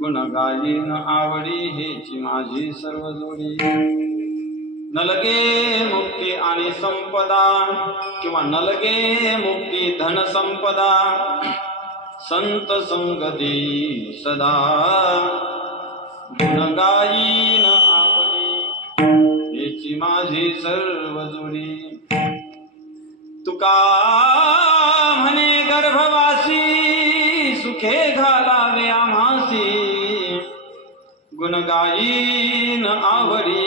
गुण आवडी हेची माझी सर्व जोडी। नलगे मुक्ती आणि संपदा किंवा नलगे मुक्ती धन संपदा संत संगती सदा। गुण गायीन आवडी हेची माझी सर्व जोडी। तुका म्हणे गर्भवासी सुखे घालावे आम्हासी। गुण गायीन आवडी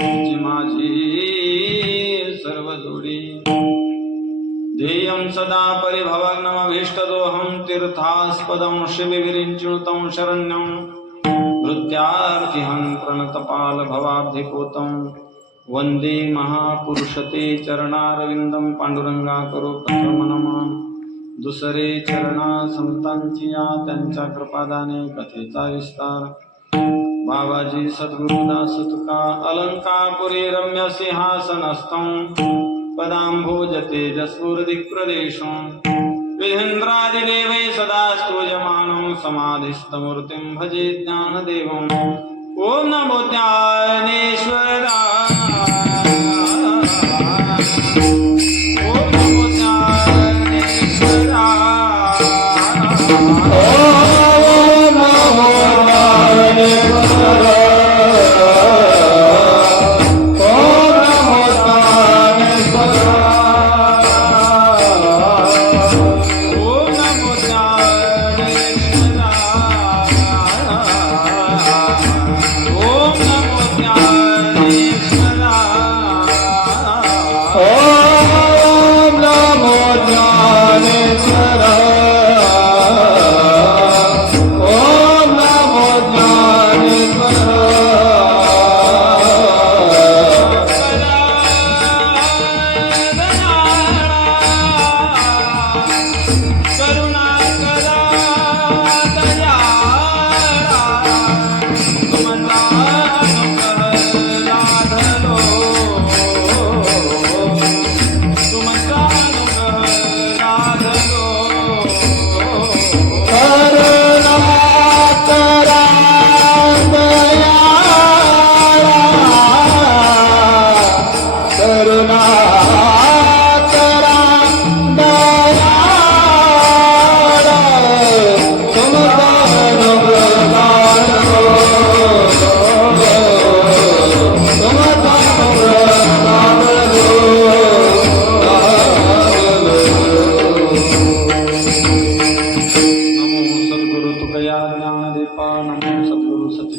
हेची माझी सर्व जोडी। ध्येयं सदा परिभवग्नमभीष्टदोहं तीर्थास्पदं शिवविरिञ्चिनुतं शरण्यं। हृद्यार्थिहं प्रणतपाल भवाब्धिपूतं। वंदे महापुरुषते चरणारविंदं। पांडुरंगा करो प्रथम नमः। दुसरे चरणा संतांची या त्यांच्या कृपादाने कथेचा विस्तार। बाबाजी सद्गुरुदास तुका अलंकापुरी रम्य सिंहासनस्थं। पदांभोज तेजस्फूर्तिप्रदेशं। विधेन्द्रादिदेवै सदा स्तूयमानं। समाधिस्थमूर्तिं भजे ज्ञानदेवम्। ओम नमो ज्ञानेश्वराय। Oh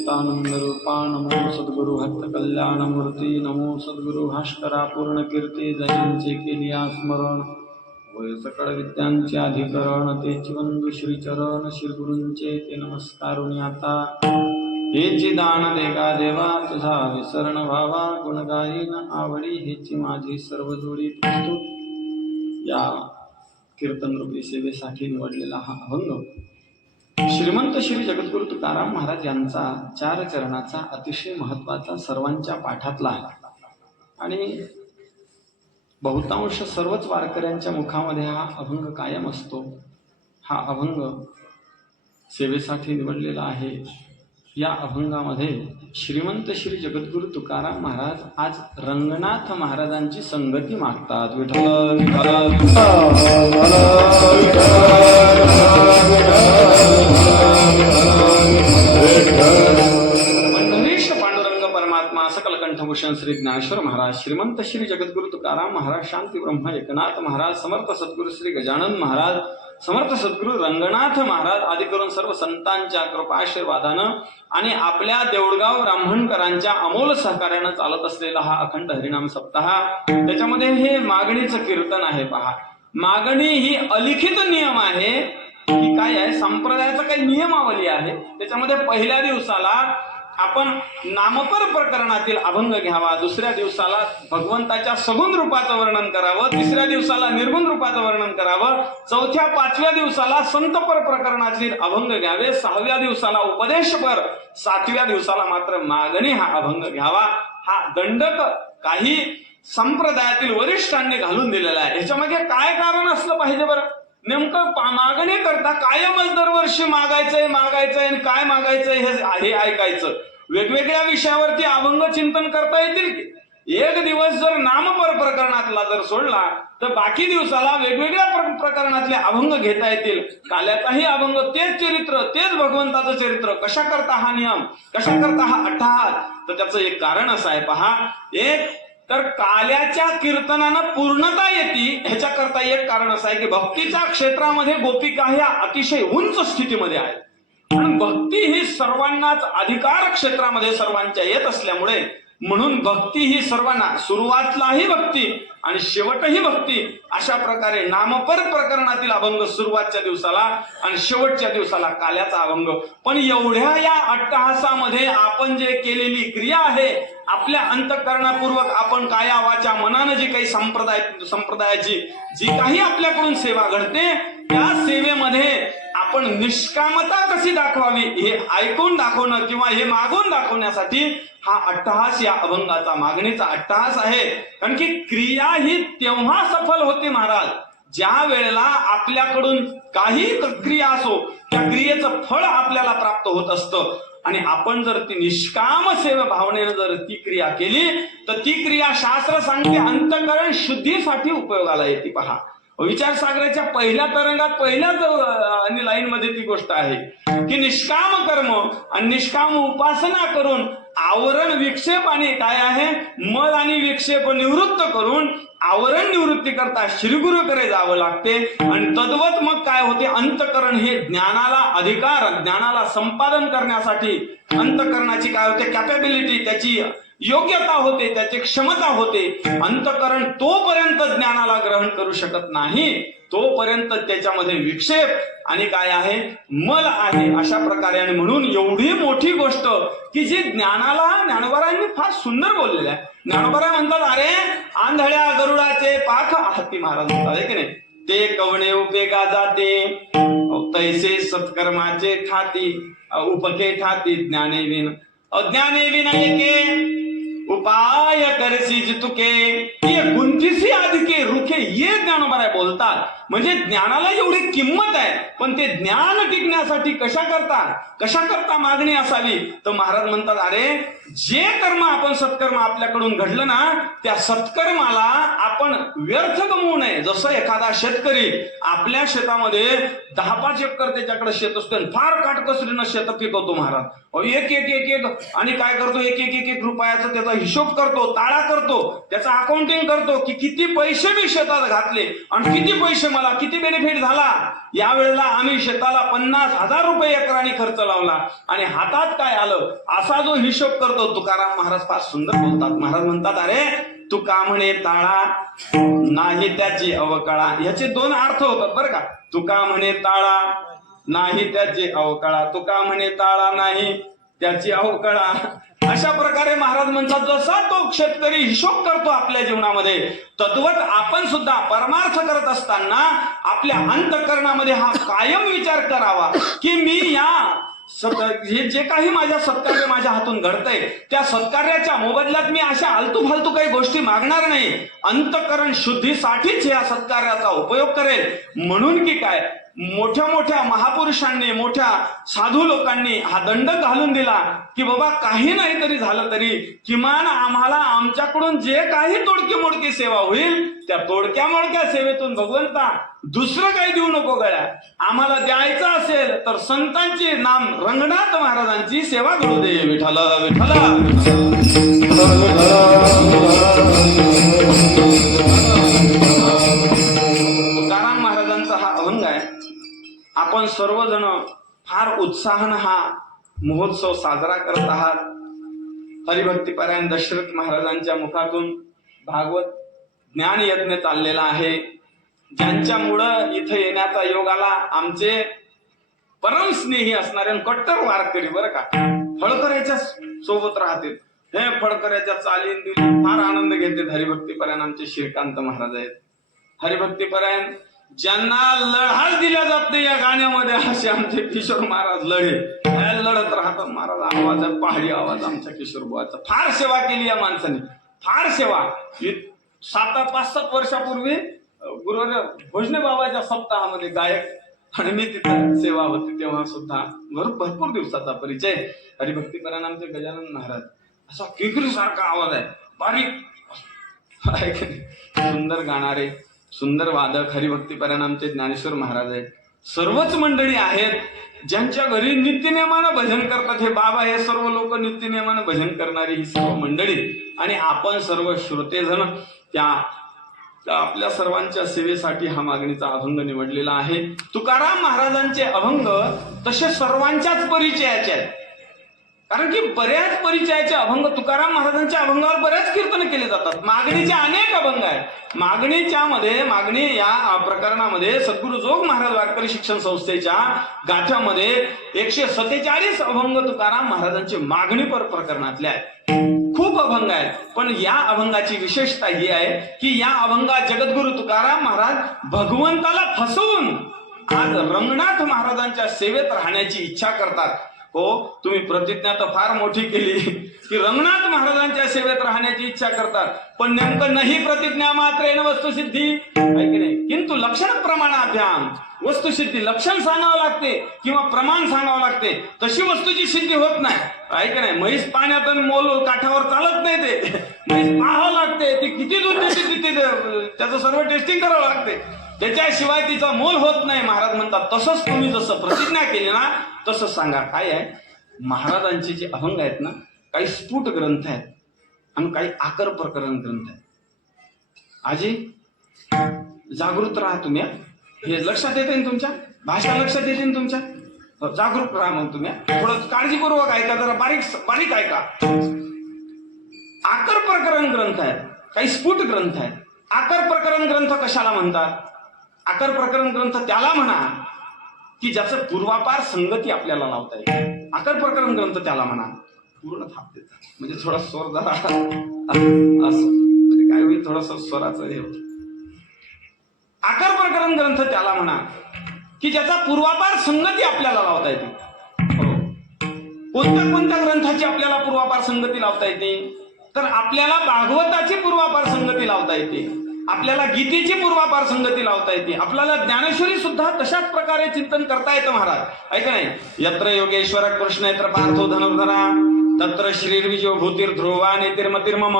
सच्चिदानंद रूपा नमो सद्गुरु भक्त कल्याण मूर्ती नमो सद्गुरु भास्करा पूर्ण कीर्ती जयांचे केलिया स्मरण होय सकळ विद्यांचे अधिकरण तेची वंदू श्रीचरण श्रीगुरूंचे ते नमस्कारुणी आता हेची दान देगा देवा तुझा विसरण व्हावा गुण गाईन आवडी हेची माझी सर्व जोडी पुस्तू या कीर्तन रूपी सेवेसाठी निवडलेला हा अभंग श्रीमंत श्री जगद्गुरु तुकाराम महाराज यांचा 4 चरणाचा अतिशय महत्वाचा सर्वांच्या पाठातला आहे आणि बहुतांश सर्वच वारकऱ्यांच्या मुखामध्ये हा अभंग कायम असतो. हा अभंग सेवेसाठी निवडलेला आहे. या अभंगामध्ये श्रीमंत श्री जगद्गुरु तुकाराम महाराज आज रंगनाथ महाराजांची संगती मागतात. विठ्ठल पंढरीश पांडुरंग परमात्मा सकल कंठभूषण श्री ज्ञानेश्वर महाराज श्रीमंत श्री जगद्गुरु तुकाराम महाराज शांती ब्रह्म एकनाथ महाराज समर्थ सद्गुरु श्री गजानन महाराज समर्थ सद्गुरु रंगनाथ महाराज आदी करून सर्व संतांच्या कृपाशीर्वादानं आणि आपल्या देऊळगाव ब्राह्मणकरांच्या अमोल सहकार्यानं चालत असलेला हा अखंड हरिनाम सप्ताह त्याच्यामध्ये हे मागणीचं कीर्तन आहे. पहा, मागणी ही अलिखित नियम आहे की काय आहे, संप्रदायाचा काही नियमावली आहे. त्याच्यामध्ये पहिल्या दिवसाला आपण नामपर प्रकरणातील अभंग घ्यावा, दुसऱ्या दिवसाला भगवंताच्या सगुण रूपाचं वर्णन करावं, तिसऱ्या दिवसाला निर्गुण रूपाचं वर्णन करावं, चौथ्या 5व्या दिवसाला संतपर प्रकरणातील अभंग घ्यावे, 6व्या दिवसाला उपदेशपर, 7व्या दिवसाला मात्र मागणी हा अभंग घ्यावा. हा दंडक काही संप्रदायातील वरिष्ठांनी घालून दिलेला आहे. ह्याच्यामागे काय कारण असलं पाहिजे बरं? नेमकं मागणी करता कायमच दरवर्षी मागायचंय आणि काय मागायचंय हे ऐकायचं. वेगवेगळ्या विषयावरती अभंग चिंतन करता येतील की? एक दिवस जर नामपर प्रकरणातला जर सोडला तर बाकी दिवसाला वेगवेगळ्या प्रकरणातले अभंग घेता येतील. काल्याचाही अभंग तेच चरित्र, तेच भगवंताचं चरित्र. कशा करता हा नियम, कशा करता हा अट्टहास? तर त्याचं एक कारण असं आहे. पहा, एक तर काल्याच्या कीर्तनानं पूर्णता येते ह्याच्याकरता एक कारण असं आहे की भक्तीच्या क्षेत्रामध्ये गोपिका ह्या अतिशय उंच स्थितीमध्ये आहेत आणि भक्ती ही सर्वांनाच अधिकार क्षेत्रामध्ये सर्वांच्या येत असल्यामुळे म्हणून भक्ती ही सर्वांना, सुरुवातलाही भक्ती आणि शेवटही भक्ती, अशा प्रकारे नामपर प्रकरणातील अभंग सुरुवातच्या दिवसाला आणि शेवटच्या दिवसाला काल्याचा अभंग. पण एवढ्या या अट्टहासामध्ये आपण जे केलेली क्रिया आहे, आपल्या अंतःकरणापूर्वक आपण काया वाचा मनानं जी काही संप्रदायाची जी काही आपल्याकडून सेवा घडते त्या सेवेमध्ये आपण निष्कामता कशी दाखवावी हे ऐकून दाखवणं किंवा हे मागून दाखवण्यासाठी हा अट्टहास या अभंगाचा मागणीचा अट्टहास आहे. कारण की क्रिया ही तेव्हा सफल होते महाराज ज्या वेळेला आपल्याकडून काही क्रिया असो त्या क्रियेचं फळ आपल्याला प्राप्त होत असतं. आणि आपण जर ती निष्काम सेवा भावनेनं जर ती क्रिया केली तर ती क्रिया शास्त्र सांगते अंतःकरण शुद्धीसाठी उपयोगाला येते. पहा, विचारसागराच्या पहिल्या तरंगात पहिल्याच लाईन मध्ये ती गोष्ट आहे की निष्काम कर्म आणि निष्काम उपासना करून आवरण विक्षेप आणि काय आहे मल आणि विक्षेप निवृत्त करून आवरण निवृत्ती करता श्रीगुरूकडे जावं लागते. आणि तद्वत मग काय होते, अंतःकरण हे ज्ञानाला अधिकार, ज्ञानाला संपादन करण्यासाठी अंतःकरणाची काय होते कॅपॅबिलिटी, त्याची योग्यता होते, त्याची क्षमता होते. अंतःकरण तोपर्यंत ज्ञानाला ग्रहण करू शकत नाही तोपर्यंत त्याच्यामध्ये विक्षेप आणि काय आहे मल आहे. अशा प्रकारे आणि म्हणून एवढी मोठी गोष्ट की जी ज्ञानोबारांनी फार सुंदर बोललेलं आहे. ज्ञानोबा म्हणतात, अरे आंधळ्या गरुडाचे पाख हाती महाराज म्हणतात आहे की नाही, ते कवणे उपयोगा जाते तैसे सत्कर्माचे ठाती उपके ठाती ज्ञाने विन अज्ञाने विनायके उपाय करसी जितुके ये गुंतीसी अधिके रुखे ये ज्ञानोबा बोलतात. म्हणजे ज्ञानाला एवढी किंमत आहे पण ते ज्ञान टिकण्यासाठी कशा करता मागणी असावी. तर महाराज म्हणतात, अरे जे कर्म आपण सत्कर्म आपल्याकडून घडलं ना त्या सत्कर्माला आपण व्यर्थ गमवू नये. जसं एखादा शेतकरी आपल्या शेतामध्ये 10-5 एकर त्याच्याकडे शेत असतो आणि फार काटकसरीनं शेत पिकवतो महाराज. एक एक एक एक आणि काय करतो एक एक एक एक रुपयाचा त्याचा हिशोब करतो, ताळा करतो, त्याचा अकाउंटिंग करतो की किती पैसे मी शेतात घातले आणि किती पैसे मला झाला, किती बेनिफिट झाला. यावेळेला आम्ही शेताला 50,000 रुपये एकराने खर्च लावला आणि हातात काय आलं असा जो हिशोब करतो तुकाराम महाराज फार सुंदर बोलतात. महाराज म्हणतात, अरे तुका म्हणे ताळा नाही त्याची अवकळा. याचे 2 अर्थ होतात बरं का. तुका म्हणे ताळा नाही त्याची अवकळा, तुका म्हणे ताळा नाही त्याची अवकळा. अशा प्रकारे महाराज म्हणतात, जसा तो शेतकरी हिशोब करतो आपल्या जीवनामध्ये, तद्वत आपण सुद्धा परमार्थ करत असताना आपल्या अंतःकरणामध्ये हा कायम विचार करावा की मी या हे जे काही माझ्या सत्कार्य माझ्या हातून घडतंय त्या सत्कार्याच्या मोबदल्यात मी अशा आलतू फालतू काही गोष्टी मागणार नाही. अंतःकरण शुद्धीसाठीच या सत्कार्याचा उपयोग करेल. म्हणून की काय, मोठ्या मोठ्या महापुरुषांनी, मोठ्या साधू लोकांनी हा दंड घालून दिला की बाबा काही नाही तरी झालं तरी किमान आम्हाला आमच्याकडून जे काही तोडकी मोडकी सेवा होईल त्या तोडक्या मोडक्या सेवेतून भगवंता दुसरं काही देऊ नको गळ्या. आम्हाला द्यायचं असेल तर संतांची नाम रंगनाथ महाराजांची सेवा घडू दे. विठ्ठल विठ्ठल. तुकाराम महाराजांचा हा अभंग आहे. आपण सर्वजण फार उत्साहानं हा महोत्सव साजरा करत आहात. हरिभक्तीपरायण दशरथ महाराजांच्या मुखातून भागवत ज्ञान यज्ञ चाललेला आहे. ज्यांच्यामुळं इथं येण्याचा योग आला आमचे परम स्नेही असणारे कट्टर वारकरी बरं का, फळकऱ्याच्या सोबत राहते. हे फळकऱ्याच्या चालीन फार आनंद घेते. हरिभक्तीपरायण आमचे श्रीकांत महाराज आहेत. हरिभक्तीपरायण ज्यांना लढाच दिला जात नाही या गाण्यामध्ये असे आमचे किशोर महाराज लढत राहतात. महाराज आवाज आहे, पहाडी आवाज आमच्या किशोर बुवाचा. फार सेवा केली या माणसाने, फार सेवा. 5-7 वर्षापूर्वी गुरुवर्य भोजने बाबाच्या सप्ताहामध्ये गायक आणि मी तिथं सेवा होती तेव्हा सुद्धा भरपूर दिवसाचा परिचय. हरिभक्तीपरायण आमचे गजानन महाराज असा किकरी सारखा आवाज आहे, बारीक, सुंदर गाणारे, सुंदर वादक. हरिभक्तीपरायण आमचे ज्ञानेश्वर महाराज आहेत. सर्वच मंडळी आहेत ज्यांच्या घरी नित्यनेमानं भजन करतात. हे बाबा, हे सर्व लोक नित्यनेमानं भजन करणारी ही सर्व मंडळी आणि आपण सर्व श्रोतेजन त्या आपल्या सर्वांच्या सेवेसाठी हा मागणीचा अभंग निवडलेला आहे. तुकाराम महाराजांचे अभंग तसे सर्वांच्याच परिचयाचे आहेत. कारण की बऱ्याच परिचयाचे अभंग तुकाराम महाराजांच्या अभंगावर बऱ्याच कीर्तन केले जातात. मागणीचे अनेक अभंग आहेत. मागणी या प्रकरणामध्ये सद्गुरु जोग महाराज वारकरी शिक्षण संस्थेच्या गाथ्यामध्ये 147 अभंग तुकाराम महाराजांचे मागणीपर प्रकरणातले आहेत. खूप अभंग आहेत. पण या अभंगाची विशेषता ही आहे की या अभंगात जगद्गुरु तुकाराम महाराज भगवंताला फसवून आज रंगनाथ महाराजांच्या सेवेत राहण्याची इच्छा करतात. हो, तुम्ही प्रतिज्ञा तर फार मोठी केली की रंगनाथ महाराजांच्या सेवेत राहण्याची इच्छा करतात, पण नेमकं नाही प्रतिज्ञा मात्रेन वस्तुसिद्धी आहे की नाही. किंतु लक्षण प्रमाणाभ्याम वस्तुसिद्धी, लक्षण सांगावं लागते किंवा प्रमाण सांगावं लागते, तशी वस्तूची सिद्धी होत नाही. आहे की नाही. म्हैस पाण्यात मोल काठावर चालत नाही. ते म्हैस पाहावं लागते, ती किती दूध देते तिथे त्याचं सर्व टेस्टिंग करावं लागते, त्याच्याशिवाय तिचा मोल होत नाही. महाराज म्हणतात तसंच तुम्ही जसं प्रतिज्ञा केली ना तसं सांगा. काय आहे, महाराजांचे जे अभंग आहेत ना, काही स्फुट ग्रंथ आहेत आणि काही आकर प्रकरण ग्रंथ आहेत. आजी जागृत राहा तुम्ही, हे लक्षात येते ना तुमच्या, भाषा लक्षात येते ना तुमच्या, जागरूक राहा. मग तुम्ही थोडं काळजीपूर्वक ऐका, जरा बारीक ऐका. आकर प्रकरण ग्रंथ आहेत, काही स्फुट ग्रंथ आहेत. आकर प्रकरण ग्रंथ कशाला म्हणतात? आकर प्रकरण ग्रंथ त्याला म्हणा की ज्याचं पूर्वापार संगती आपल्याला लावता येईल. आकर प्रकरण ग्रंथ त्याला म्हणा. पूर्ण थाप देतात म्हणजे थोडा स्वर जरा असं म्हणजे काय होईल, थोडंसं स्वराचं हे होतं. आकर प्रकरण ग्रंथ त्याला म्हणा की ज्याचा पूर्वापार संगती आपल्याला लावता येते. कोणत्या ग्रंथाची आपल्याला पूर्वापार संगती लावता येते? तर आपल्याला भागवताची पूर्वापार संगती लावता येते, आपल्याला गीतेची पूर्वापार संगती लावता येते, आपल्याला ज्ञानेश्वरी सुद्धा तशाच प्रकारे चिंतन करता येतं. महाराज ऐका नाही, यत्र योगेश्वर कृष्ण यत्र पार्थो धनुर्धरा तत्र श्रीर्विजो भूतीर ध्रुवा नेतिर्मतिर्मम,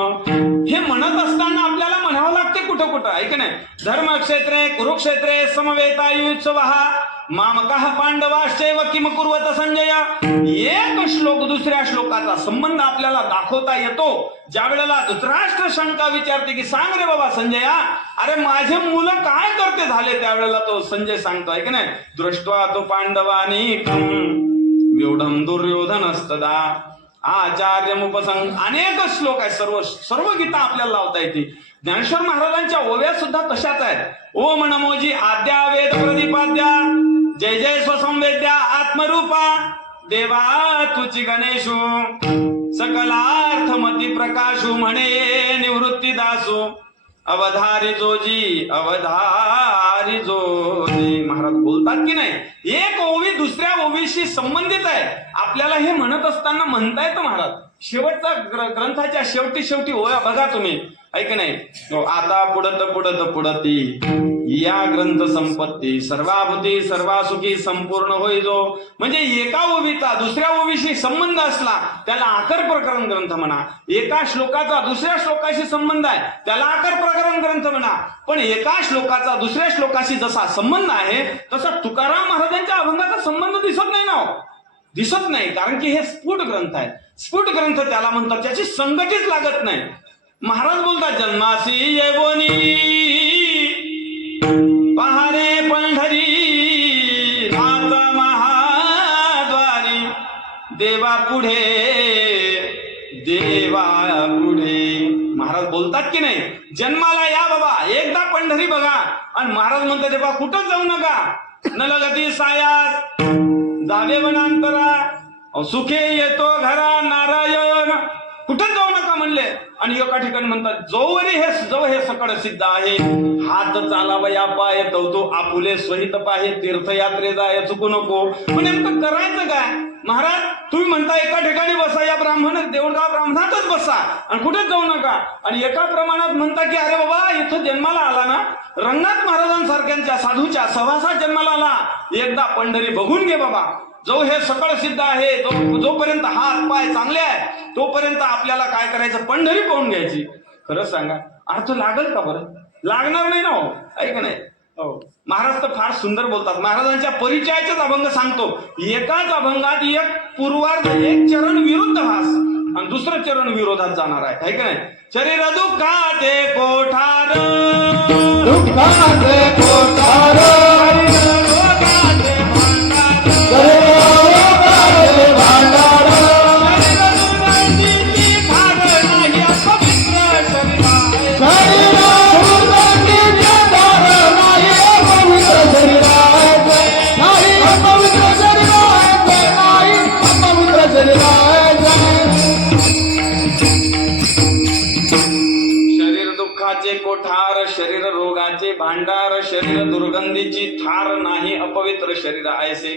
हे म्हणत असताना आपल्याला म्हणावं लागते कुठं कुठं. ऐक नाही, धर्मक्षेत्रे कुरुक्षेत्रे समवेतायुत्सवः मामकः पांडवाश्चैव किम कुर्वत संजय. एक श्लोक दुसऱ्या श्लोकाचा संबंध आपल्याला दाखवता येतो ज्या वेळेला धृतराष्ट्र शंका विचारते की सांग रे बाबा संजया, अरे माझे मुलं काय करते झाले, त्यावेळेला तो संजय सांगतोय की नाही, दृष्ट्वा तो पांडवानीकं व्यूढं दुर्योधनस्तदा आचार्यमुपसंग. अनेक श्लोक आहेत, सर्व गीता आपल्याला लावता येते. ज्ञानेश्वर महाराजांच्या ओव्या सुद्धा तशाच आहेत. ओम नमोजी आद्या वेद प्रदीपाद्या जय जय स्वसंवेद्या आत्मरूपा देवा तुची गणेशू सकलार्थमती प्रकाशू म्हणे निवृत्ती दासू अवधारी जोजी अवधारी जोजी. महाराज बोलतात की नाही, एक ओवी दुसऱ्या ओवीशी संबंधित आहे. आपल्याला हे म्हणत असताना म्हणता येतं महाराज. शेवटचा ग्रंथाच्या शेवटी ओव्या बघा तुम्ही, ऐक नाही, आता पुढती या ग्रंथ संपत्ती सर्वाभूती सर्वासुखी संपूर्ण होई जो. म्हणजे एका ओवीचा दुसऱ्या ओवीशी संबंध असला त्याला आकर प्रकरण ग्रंथ म्हणा. एका श्लोकाचा दुसऱ्या श्लोकाशी संबंध आहे त्याला आकर प्रकरण ग्रंथ म्हणा. पण एका श्लोकाचा दुसऱ्या श्लोकाशी जसा संबंध आहे तसा तुकाराम महाराजांच्या अभंगाचा संबंध दिसत नाही ना, दिसत नाही. कारण की हे स्फुट ग्रंथ आहे. स्फुट ग्रंथ त्याला म्हणतात, त्याची संगतीच लागत नाही. महाराज बोलतात जन्मासी येवोनी पहारे पंढरी आता महाद्वारी देवा पुढे. महाराज बोलतात की नाही, जन्माला या बाबा, एकदा पंढरी बघा. आणि महाराज म्हणतात देवा कुठंच जाऊ नका, न लगती सायास जावे वनांतरा सुखे येतो घरा नारायण. कुठंच जाऊ नका म्हणले. आणि एका ठिकाणी म्हणतात जो हे सकळ सिद्ध आहे हात चालावया पाय तो आपुले स्वहित पाहे तीर्थयात्रे जाय चुकू नको. पण नेमकं करायचं काय महाराज? तुम्ही म्हणता एका ठिकाणी बसा, या ब्राह्मण देऊळगाव ब्राह्मणातच बसा आणि कुठेच जाऊ नका. आणि एका प्रमाणात म्हणता की अरे बाबा इथं जन्माला आला ना, रंगनाथ महाराजांसारख्यांच्या साधूच्या सहवासात जन्माला आला, एकदा पंढरी बघून घे बाबा. जो हे सकळ सिद्ध आहे, जोपर्यंत हात पाय चांगले आहे तोपर्यंत आपल्याला काय करायचं, पंढरी पाहून घ्यायची. खरं सांगा अर्थ लागल का बरं? लागणार नाही ना हो, ऐक नाही हो. महाराज तर फार सुंदर बोलतात. महाराजांच्या परिचयाचेच अभंग सांगतो. एकाच अभंगात एक पूर्वार्ध, एक चरण विरुद्ध भास आणि दुसरं चरण विरोधात जाणार आहे, ऐक नाही. शरीर दुःखाचे कोठार दुःखाचे कोठार कोठार शरीर रोगाचे भांडार शरीर दुर्गंधीची थार नाही अपवित्र शरीर ऐसे.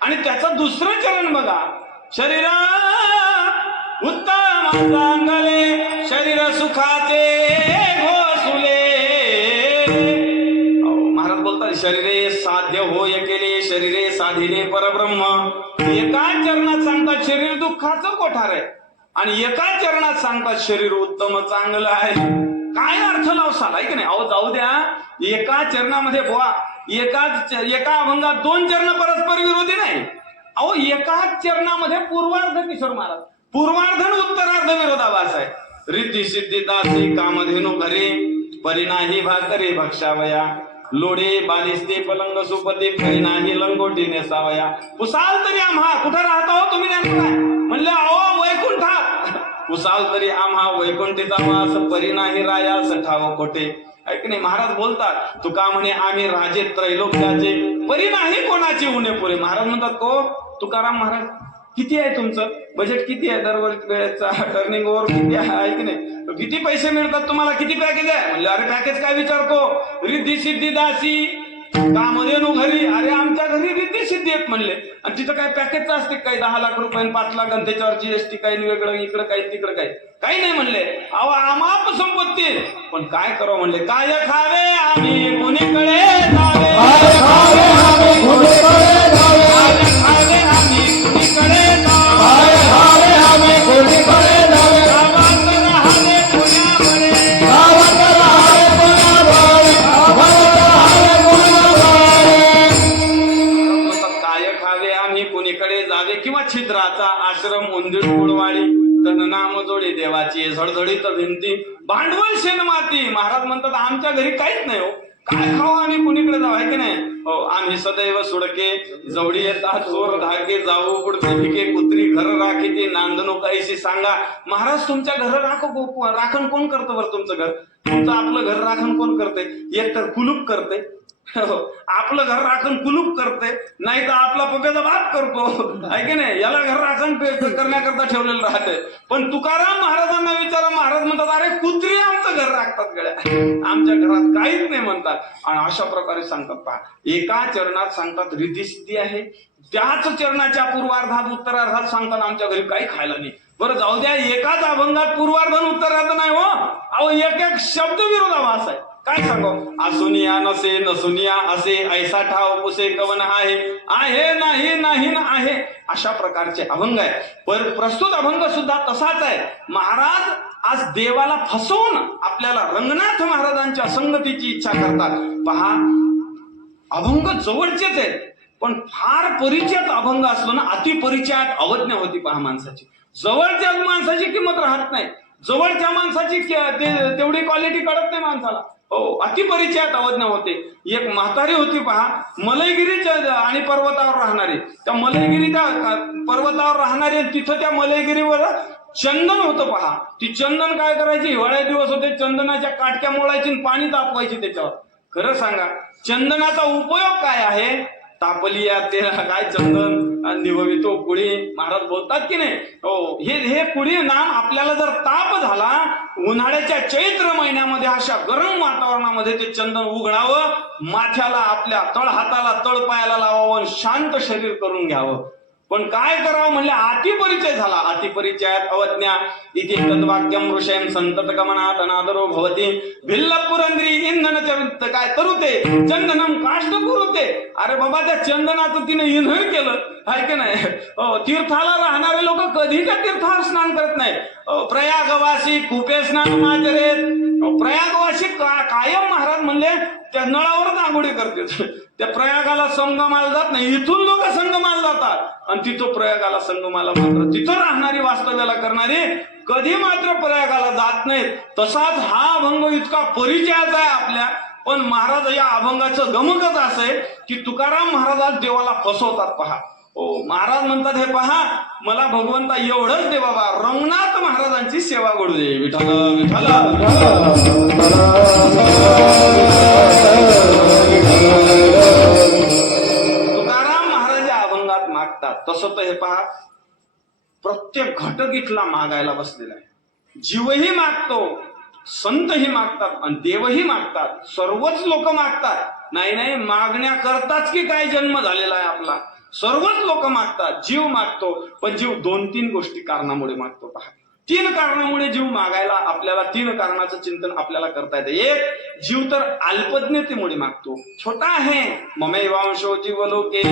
आणि त्याचं दुसरं चरण बघा, शरीर उत्तम चांगले शरीर सुखाचे घोसुले. महाराज बोलतात शरीरे साध्य होय केले शरीरे साधिले परब्रह्म. एका चरणात सांगतात शरीर दुःखाचं कोठार आहे आणि एका चरणात सांगतात शरीर उत्तम चांगलं आहे. काय अर्थ लावसाल, ऐक नाही. अहो जाऊ द्या, एका चरणामध्ये बुवा एका अभंगात दोन चरण परस्पर विरोधी नाही. अहो एकाच चरणामध्ये पूर्वार्ध किशोर महाराज, पूर्वार्ध आणि उत्तरार्ध विरोधाभास आहे. रिद्धी सिद्धी दासी कामधेनु घरे परिनाही भाकरे भक्षावया लोडे बालिस्ते पलंग सुपते परिनाही लंगोटी नेसावया. पुसाल तरी आम्हा, कुठं राहता हो तुम्ही नेमकं काय म्हणले? अहो वैकुंठात. पुसाल तरी आम्हा वैकुंठीचा वास परिनाही रायास ठाव कोठे. ऐक नाही. महाराज बोलतात तुका म्हणे आम्ही राजे त्रैलोक्याचे परिनाही कोणाची उणे पुरे. महाराज म्हणतात को तुकाराम महाराज किती आहे तुमचं बजेट, किती आहे दरवेळेचा टर्निंग ओव्हर किती आहे, ऐक नाही, किती पैसे मिळतात तुम्हाला, किती पॅकेज आहे म्हणले. अरे पॅकेज काय विचारतो, रिद्धी सिद्धी दासी कामधेनु घरी. अरे आमच्या घरी रिद्धी सिद्धी आहेत म्हणले. आणि तिथं काय पॅकेजचं असते काही 10 लाख रुपये 5 लाख आणि त्याच्यावर जीएसटी काही वेगळं, इकडं काही तिकडं काही नाही म्हणले. अहो आमाप संपत्ती, पण काय करावं म्हणले, काय खावे आम्ही कोणीकडे जावे, खावे आम्ही कोणीकडे जावे, खावे आम्ही कोणीकडे जावे, खावे आम्ही कोणीकडे जावे, गावात राहावे कोणाकडे, गावात राहावे कोणाकडे, गावात राहावे कोणाकडे. जावे आम्ही कुणीकडे जावे, किंवा छिद्राचा आश्रम उंदीर कुळवाळी, तन नाम जोडी देवाची झडझडीत भिंती, भांडवल शेणमाती. महाराज म्हणतात आमच्या घरी काहीच नाही हो, काय खाऊ आम्ही कुणीकडे जाऊ, आहे की नाही हो. आम्ही सदैव सुडके जवडी येतात चोर धागे, जाऊ पुढचे भिके कुत्री घर राखी ती नांदणू काहीशी सांगा. महाराज तुमच्या घर राखण कोण करतं बरं? तुमचं घर, तुमचं आपलं घर राखण कोण करते? एक तर कुलूप करते, आपलं घर राखण कुलूप करते, नाही तर आपला पप्याचा बाप करतो, आहे की नाही. याला घर राखण करण्याकरता ठेवलेलं राहते. पण तुकाराम महाराजांना विचारा, महाराज म्हणतात अरे कुत्री आमचं घर राखतात गड्या, आमच्या घरात काहीच नाही म्हणतात. आणि अशा प्रकारे सांगतात. पहा, एका चरणात सांगतात रिद्धिसिद्धी आहे, त्याच चरणाच्या पूर्वार्धात उत्तरार्धात सांगतात आमच्या घरी काही खायला नाही. बरं जाऊ द्या, एकाच अभंगात पूर्वार्ध उत्तरार्ध नाही हो, अहो एक एक शब्द विरोधाभास आहे. काय सांगू, असुनिया नसे नसुनिया असे, ऐसा ठाव पुसे कवन आहे, आहे नाही नाही ना आहे, अशा प्रकारचे अभंग आहे. पर प्रस्तुत अभंग सुद्धा तसाच आहे. महाराज आज देवाला फसवून आपल्याला रंगनाथ महाराजांच्या संगतीची इच्छा करतात. पहा, अभंग जवळचेच आहेत, पण फार परिचयात अभंग असलो ना, अतिपरिचयात अवज्ञा होती. पहा, माणसाची जवळच्या माणसाची किंमत राहत नाही, जवळच्या माणसाची तेवढी क्वालिटी कळत नाही माणसाला. हो, अतिपरिचयात अवज्ञा होते. एक म्हातारी होती पहा, मलयगिरीच्या आणि पर्वतावर राहणारी. त्या मलयगिरी त्या पर्वतावर राहणारी, तिथं त्या मलयगिरीवर चंदन होतं पहा. ती चंदन काय करायची, हिवाळ्या दिवस होते, चंदनाच्या काटक्या मोळायची, पाणी तापवायची त्याच्यावर. खरं सांगा, चंदनाचा उपयोग काय आहे? तापलिया ते काय चंदन निभवितो कुळी, महाराज बोलतात की नाही हो. हे कुळी नाम आपल्याला जर ताप झाला, उन्हाळ्याच्या चैत्र महिन्यामध्ये अशा गरम वातावरणामध्ये ते चंदन उघडावं, माथ्याला आपल्या तळहाताला तळपायाला लावावं, शांत शरीर करून घ्यावं. पण काय करावं म्हणले, अतिपरिचय झाला. अतिपरिचयात अवज्ञा. इथे तद्वाक्यम ऋषयम संतत गमनात अनादरो भवती, भिल्ल पुरंद्री इंधन काय तरुते चंदनम काष्ट कुरुते. अरे बाबा, त्या चंदनाचं तिने इंधन केलं, आहे की नाही. तीर्थाला राहणारे लोक कधी त्या तीर्थावर स्नान करत नाही. प्रयागवासी कुपे स्नान माचरेत. प्रयागवासी कायम महाराज म्हणले त्या नळावरच आंघोळी करते. त्या प्रयागाला संगमाला जात नाही, इथून लोक संगमाला जातात आणि तिथं प्रयागाला संगमाला मात्र तिथं राहणारी वास्तव्याला करणारी कधी मात्र प्रयागाला जात नाहीत. तसाच हा अभंग इतका परिचयाचा आहे आपल्या. पण महाराज या अभंगाचं गमकच असं आहे की तुकाराम महाराज देवाला फसवतात. पहा, ओ महाराज म्हणतात, हे पहा, मला भगवंता एवढंच दे बाबा, रंगनाथ महाराजांची सेवा घडू दे. विठ्ठल विठ्ठल. तुकाराम महाराज या अभंगात मागतात. तसं तर हे पहा, प्रत्येक घटक इथला मागायला बसलेला आहे. जीवही मागतो, संतही मागतात आणि देवही मागतात, सर्वच लोक मागतात. नाही मागण्याकरताच की काय जन्म झालेला आहे आपला, सर्वच लोक मागतात. जीव मागतो, पण जीव 2-3 गोष्टी कारणामुळे मागतो. पहा, 3 कारणामुळे जीव मागायला आपल्याला 3 कारणाचं चिंतन आपल्याला करता येतं. एक, जीव तर अल्पज्ञतेमुळे मागतो, छोटा आहे. ममैवांशो जीवलोके,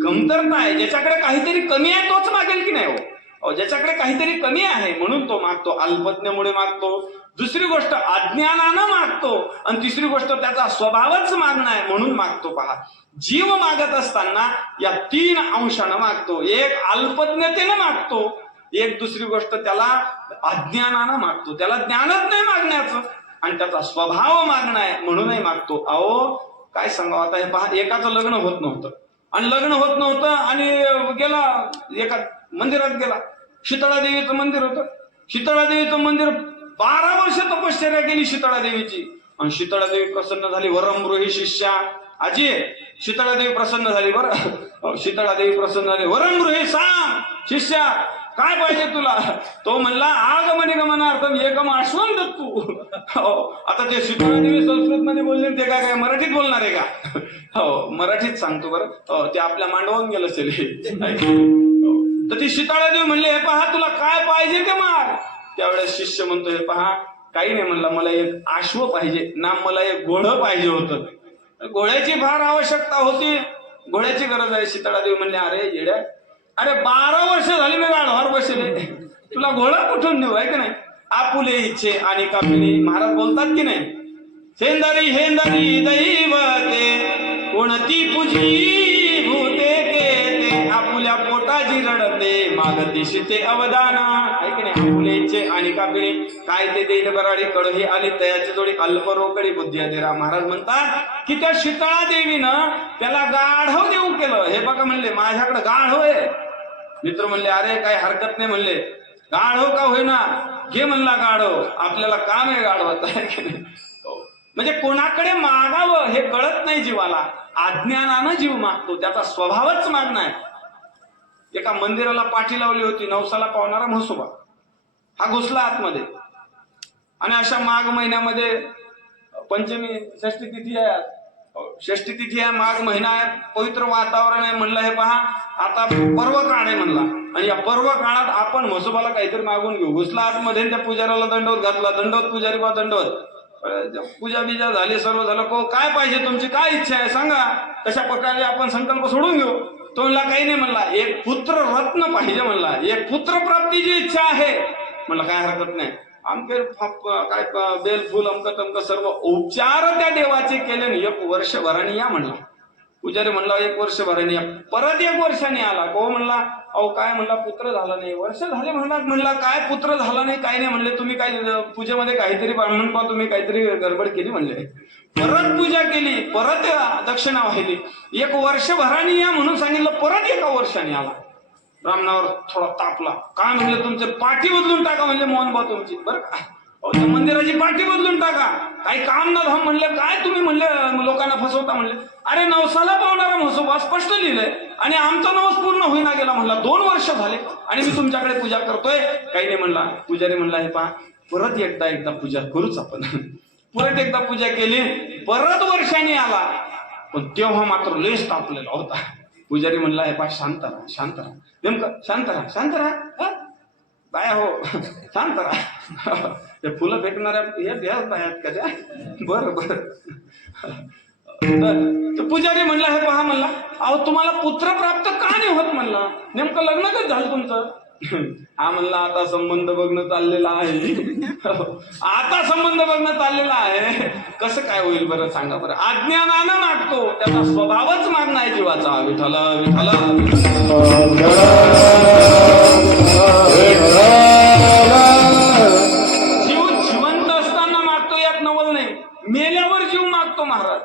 कमतरता आहे, ज्याच्याकडे काहीतरी कमी आहे तोच मागेल की नाही हो. ज्याच्याकडे काहीतरी कमी आहे म्हणून तो मागतो, अल्पज्ञतेमुळे मागतो. दुसरी गोष्ट अज्ञानानं मागतो, आणि तिसरी गोष्ट त्याचा स्वभावच मागणं आहे म्हणून मागतो. पहा, जीव मागत असताना या 3 अंशानं मागतो. एक अल्पज्ञतेनं मागतो, एक दुसरी गोष्ट त्याला अज्ञानानं मागतो, त्याला ज्ञानच नाही मागण्याचं, आणि त्याचा स्वभाव मागणं आहे म्हणूनही मागतो. अहो काय सांगावं आता, हे पहा, एकाचं लग्न होत नव्हतं आणि गेला एका मंदिरात गेला. शीतळा देवीचं मंदिर होतं. शीतळा देवीचं मंदिर 12 वर्ष तपश्चर्या केली शीतळा देवीची, आणि शीतळा देवी प्रसन्न झाली. वरमृही शिष्या, आजी शीतळा देवी प्रसन्न झाली. बरं, शीतळा देवी प्रसन्न झाली. वरमृही सांग शिष्या, काय पाहिजे तुला? तो म्हणला, आगमनी गमनार्थम एकम आश्वन दत्तू. आता ते शीतळा देवी संस्कृत मध्ये बोलले, ते काय मराठीत बोलणार आहे का? हो, मराठीत सांगतो बरं, ते आपल्या मांडवून गेलं असेल. तर ती शीतळा देवी म्हणले, हे पहा, तुला काय पाहिजे ते माग. त्यावेळेस शिष्य म्हणतो, हे पहा, काही नाही म्हणला, मला एक आश्व पाहिजे ना, मला एक घोडं पाहिजे होतं. घोड्याची फार आवश्यकता होती, घोड्याची गरज आहे. शीतळा देवी म्हणले, अरे येड्या, अरे 12 वर्ष झाली मी गाढवावर बसले, तुला घोडा कुठून नेऊ, आहे की नाही. आपुले इच्छे आणि कापिले, महाराज बोलतात की नाही, सेंदरी हेंदरी दैवते कोणती पूजी भूते के ते काजी रडते मागती शिते अवदाना. ऐक नाही फुलेचे आणि कापिळे काय ते देईल बराडी कडही आली तयाची जोडी अल्प रोकडी बुद्धी अधिरा. महाराज म्हणतात की त्या शीतळा देवीनं त्याला गाढव देऊ केलं. हे बघा म्हणले माझ्याकडे गाढव आहे. मित्र म्हणले अरे काही हरकत नाही म्हणले, गाढव का होईना घे म्हणला गाढव, आपल्याला काम आहे गाढवाचं. म्हणजे कोणाकडे मागावं हे कळत नाही जीवाला, अज्ञानानं जीव मागतो, त्याचा स्वभावच मागणं आहे. एका मंदिराला पाठी लावली होती, नवसाला पावणारा म्हसोबा हा घुसला आतमध्ये. आणि अशा माघ महिन्यामध्ये पंचमी षष्टी तिथी आहे, षष्टी तिथी आहे, माघ महिना आहे, पवित्र वातावरण आहे. म्हणलं हे पहा आता पर्व काळ आहे म्हणला, आणि या पर्व काळात आपण म्हसोबाला काहीतरी मागून घेऊ. घुसला आतमध्ये, त्या पुजाऱ्याला दंडवत घातला. दंडवत पुजारी बा दंडवत, पूजा बिजा झाली, सर्व झालं. काय पाहिजे तुमची, काय इच्छा आहे सांगा, तशा प्रकारे आपण संकल्प सोडून घेऊ. तो म्हणला काही नाही म्हणला, एक पुत्र रत्न पाहिजे म्हणला, एक पुत्र प्राप्तीची इच्छा आहे म्हणला. काय हरकत नाही, आमके काय बेलफूल अमक तमक सर्व उपचार त्या देवाचे केले. एक वर्षभराने या म्हणला. पुजारी म्हणला 1 वर्षभराने या. परत 1 वर्षाने आला. को म्हणला अहो काय म्हणला पुत्र झाला नाही, वर्ष झाले म्हणला काय पुत्र झाला नाही, काय नाही म्हणले, तुम्ही काय पूजेमध्ये काहीतरी ब्राह्मण पा तुम्ही काहीतरी गडबड केली म्हणले. परत पूजा केली, परत दक्षिणा वाहिली. 1 वर्षभराने या म्हणून सांगितलं, परत 1 वर्षाने आला. ब्राह्मणावर थोडा तापला. काय म्हणले तुमचे पाठी बदलून टाका म्हणजे मोहन बा तुमची, बरं का मंदिराची पाठी बदलून टाका, काही काम ना धाम म्हणले. काय तुम्ही म्हणले लोकांना फसवता म्हणले. अरे नवसाला पावणारा म्हसोबा स्पष्ट लिहिलंय, आणि आमचा नवस पूर्ण होईना गेला म्हणला. 2 वर्ष झाले आणि मी तुमच्याकडे पूजा करतोय. काही नाही म्हणला. पुजारी म्हणला हे पहा परत एकदा पूजा करूच आपण. परत एकदा पूजा केली, परत वर्षाने आला, पण तेव्हा मात्र लेस तापलेला होता. पुजारी म्हणला हे पहा शांत राहा, शांत राहा, नेमकं शांत राहा, शांत राहा बाया हो, शांत राहा. ते फुलं फेकणाऱ्या हे द्याच बायात का त्या, बरं बरं. पुजारी म्हणला हे पहा म्हणला अहो तुम्हाला पुत्र प्राप्त का नाही होत म्हणला, नेमकं लग्न कधी झालं तुमचं. हा म्हणला आता संबंध बघणं चाललेला आहे. आता संबंध बघणं चाललेला आहे, कसं काय होईल बरं सांगा बरं. अज्ञानानं मागतो, त्याचा स्वभावच मागणं आहे जीवाचा. विठ्ठल विठ्ठल जीव जिवंत असताना मागतो यात नवल नाही, मेल्यावर जीव मागतो महाराज.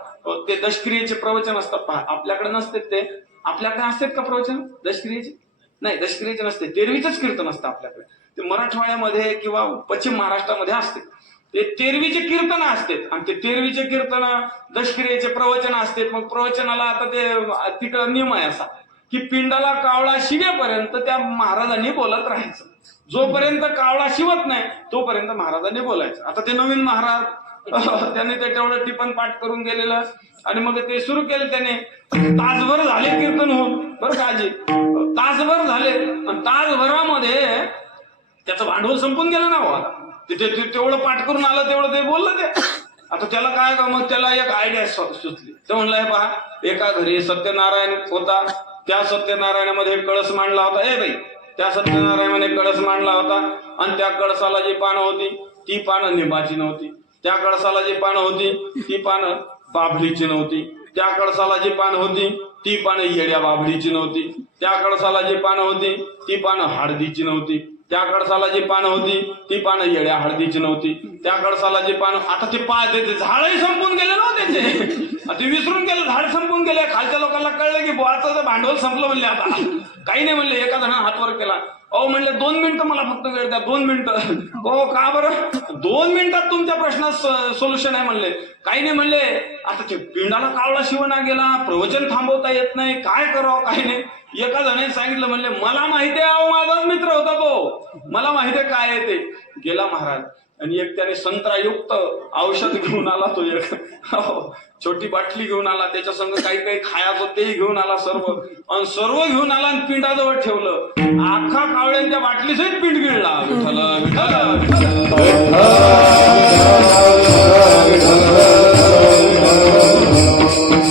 ते दशक्रियेचे प्रवचन असतात पहा, आपल्याकडे नसते ते. आपल्याकडे असतात का प्रवचन दशक्रियेचे? नाही, दशक्रियेचे नसते, तेरवीचंच कीर्तन असतं आपल्याकडे. ते मराठवाड्यामध्ये किंवा पश्चिम महाराष्ट्रामध्ये असते. ते तेरवीचे कीर्तन असतात, आणि ते तेरवीचे कीर्तन दशक्रियेचे प्रवचन असतात. मग प्रवचनाला आता ते तिकडं नियम आहे असा की पिंडाला कावळा शिवेपर्यंत त्या महाराजांनी बोलत राहायचं. जोपर्यंत कावळा शिवत नाही तोपर्यंत महाराजांनी बोलायचं. आता ते नवीन महाराज त्यांनी ते तेवढं टिपण पाठ करून गेलेलं, आणि मग ते सुरू केलं त्याने. तासभर झाले कीर्तन होऊन, बरं का आजी, तासभर झाले, आणि तासभरामध्ये त्याचं भांडवल संपून गेलं ना हो. आता तिथे तेवढं पाठ करून आलं तेवढं ते बोललं ते. आता त्याला काय का, मग त्याला एक आयडिया सुचली. ते म्हणलं हे पहा, एका घरी सत्यनारायण होता, त्या सत्यनारायणामध्ये कळस मांडला होता. बाई, त्या सत्यनारायणाने कळस मांडला होता, आणि त्या कळसाला जी पानं होती ती पानं निंबाची नव्हती. त्या कळसाला जी पानं होती ती पानं बाभळीची नव्हती. त्या कळसाला जी पानं होती ती पानं येड्या बाभळीची नव्हती. त्या कळसाला जी पानं होती ती पानं हळदीची नव्हती. त्या कळसाला जी पानं होती ती पानं येड्या हळदीची नव्हती. त्या कळसाला जी पानं, आता ते झाडही संपून गेले ना त्याचे, ते विसरून गेलं, झाड संपून गेले. खालच्या लोकांना कळलं की बुवाचं तर भांडवल संपलं म्हणले. आता काही नाही म्हणले. एका जणांना हात वर केला. अहो म्हणले 2 मिनिटं मला फक्त वेळ द्या, 2 मिनिटं. हो का बरं, 2 मिनिटात तुमच्या प्रश्नात सोल्युशन आहे म्हणले. काही नाही म्हणले. आता ते पिंडाला कावळा शिवणा गेला, प्रवचन थांबवता येत नाही, काय करावं काही नाही. एका जणाने सांगितलं म्हणले मला माहिती आहे, अहो माझाच मित्र होता तो, मला माहिती आहे काय आहे ते. गेला महाराज, आणि एक त्याने संत्रायुक्त औषध घेऊन आला. तो एक छोटी बाटली घेऊन आला, त्याच्या संग काही खायचं तेही घेऊन आला, सर्व घेऊन आला, आणि पिंडाजवळ ठेवलं. आखा कावळ्याने त्या बाटलीसहित पिंड गिळला. विठ्ठल विठ्ठल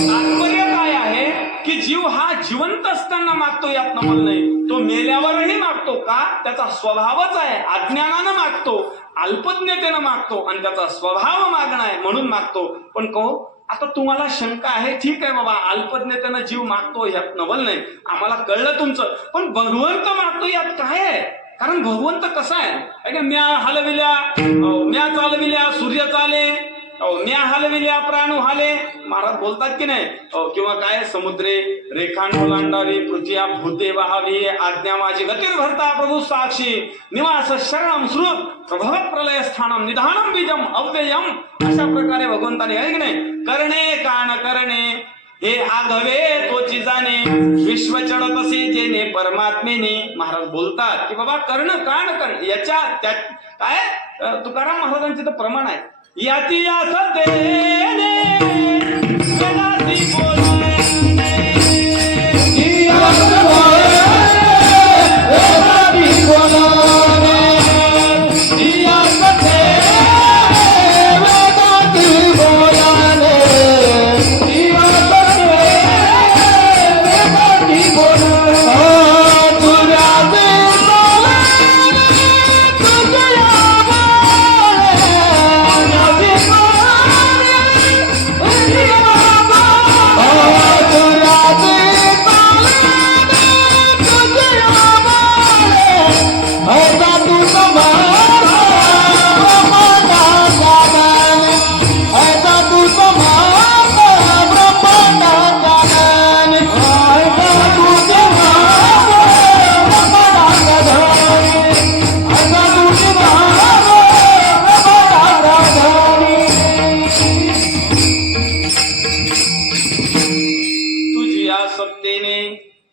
तात्पर्य काय आहे की जीव हा जिवंत असताना मागतो यात नमल नाही, तो मेल्यावरही मागतो. का? त्याचा स्वभावच आहे. अज्ञानानं मागतो, अल्पज्ञतेनं मागतो, आणि त्याचा स्वभाव मागणं आहे म्हणून मागतो. पण आता तुम्हाला शंका आहे, ठीक आहे बाबा, अल्पज्ञतेनं जीव मागतो यात नवल नाही, आम्हाला कळलं तुमचं, पण भगवंत मागतो यात काय आहे? कारण भगवंत कसा आहे, म्या हलविल्या, म्या चालविल्या सूर्य चाले, म्या हलविल्या प्राण हाले, महाराज बोलतात की नाही, किंवा काय, समुद्रे रेखांड ओलांडावी, पृथ्वी भूते वहावी, आज्ञा माझी गतीर भरता प्रभू साक्षी, निवास शरणम श्रुत प्रभव प्रलय स्थानम निधानम बीजम अव्ययम. अशा प्रकारे भगवंताने आहे की नाही, करणे कान करणे हे आघवे तोची जाणे, विश्व चढत असे जेने परमात्मेने. महाराज बोलतात की बाबा कर्ण कान कर्ण याच्या काय तुकाराम महाराजांचे तर प्रमाण आहे, याती याच देणे वेदासी बोलणे, वेदासी बोलणे, याच वेदासी बोलणे,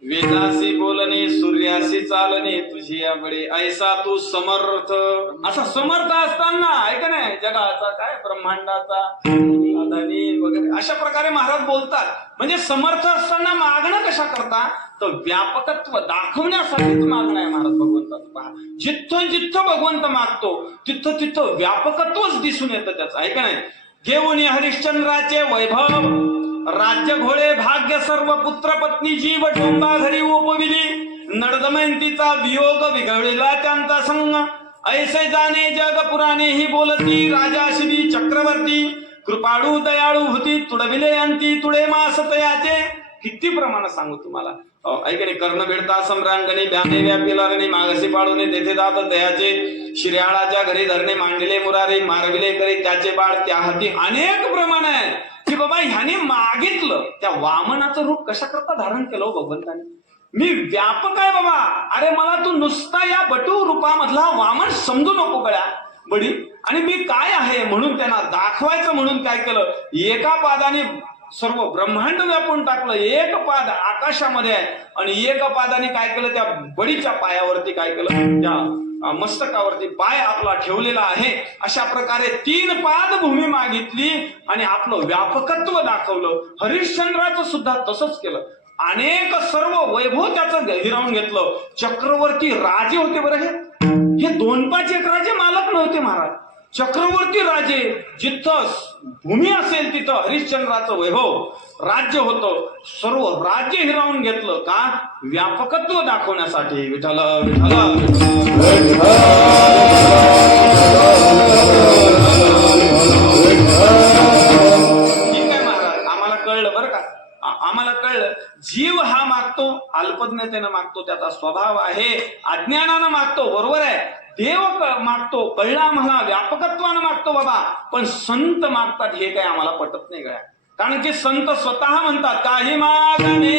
वेदासी बोलणे, सूर्यासी चालणे, तुझी याकडे ऐसा तू समर्थ. असा समर्थ असताना आहे का नाही, जगाचा काय ब्रह्मांडाचा धनी वगैरे अशा प्रकारे महाराज बोलतात. म्हणजे समर्थ असताना मागणं कशा करता, तर व्यापकत्व दाखवण्यासाठीच मागणं आहे महाराज भगवंताचं. पहा, जिथं जिथं भगवंत मागतो तिथं तिथं व्यापकत्वच दिसून येतं त्याचं, आहे का नाही. घेऊन हरिश्चंद्राचे वैभव, राज्य घोडे भाग्य सर्व, पुत्र पत्नी जीव टोंबा घरी उपविली, नडदमयंतीचा वियोग विघळला त्यांचा संग, ऐसे जाणे जग पुराणे ही बोलती, राजा शिवी चक्रवर्ती, कृपाळू दयाळू होती, तुडविले अंती तुळे मास तयाचे. किती प्रमाण सांगू तुम्हाला, ऐकणे कर्ण भेडता सम्रांगणे, ब्याने व्यापिलारणे, मागसे पाडूने तेथे जात दयाचे, शिर्याळाच्या घरी धरणे, मांडले मुरारी, मारविले करी त्याचे बाळ, त्या हाती अनेक प्रमाण आहेत की बाबा ह्याने मागितलं. त्या वामनाचं रूप कशा करता धारण केलं भगवंताने, मी व्यापक आहे बाबा, अरे मला तू नुसता या बटू रूपामधला वामन समजू नको गळ्या बडी, आणि मी काय आहे म्हणून त्यांना दाखवायचं म्हणून काय केलं, एका पादाने सर्व ब्रह्मांड व्यापून टाकलं, एक पाद आकाशामध्ये आहे आणि एक पादाने काय केलं, त्या बडीच्या पायावरती काय केलं, त्या मस्तकावरती पाय आपला ठेवलेला आहे. अशा प्रकारे 3 पाद भूमी मागितली आणि आपलं व्यापकत्व दाखवलं. हरिश्चंद्राचं सुद्धा तसंच केलं, अनेक सर्व वैभव त्याचं हिरावून घेतलं. चक्रवर्ती राजे होते बरं, हे 2-5 एकराचे मालक नव्हते महाराज, चक्रवर्ती राजे. जिथं भूमी असेल तिथं हरिश्चंद्राचं वैभव राज्य होतं, सर्व राज्य हिरावून घेतलं का, व्यापकत्व दाखवण्यासाठी. विठ्ठल विठ्ठल ठीक आहे महाराज, आम्हाला कळलं बरं का, आम्हाला कळलं. जीव हा मागतो, अल्पज्ञतेनं मागतो, त्याचा स्वभाव आहे, अज्ञानानं मागतो, बरोबर आहे. देव मागतो, कळला आम्हाला, व्यापकत्वानं मागतो बाबा. पण संत मागतात हे काय आम्हाला पटत नाही गळ्या, कारण की संत स्वतः म्हणतात, काही मागणे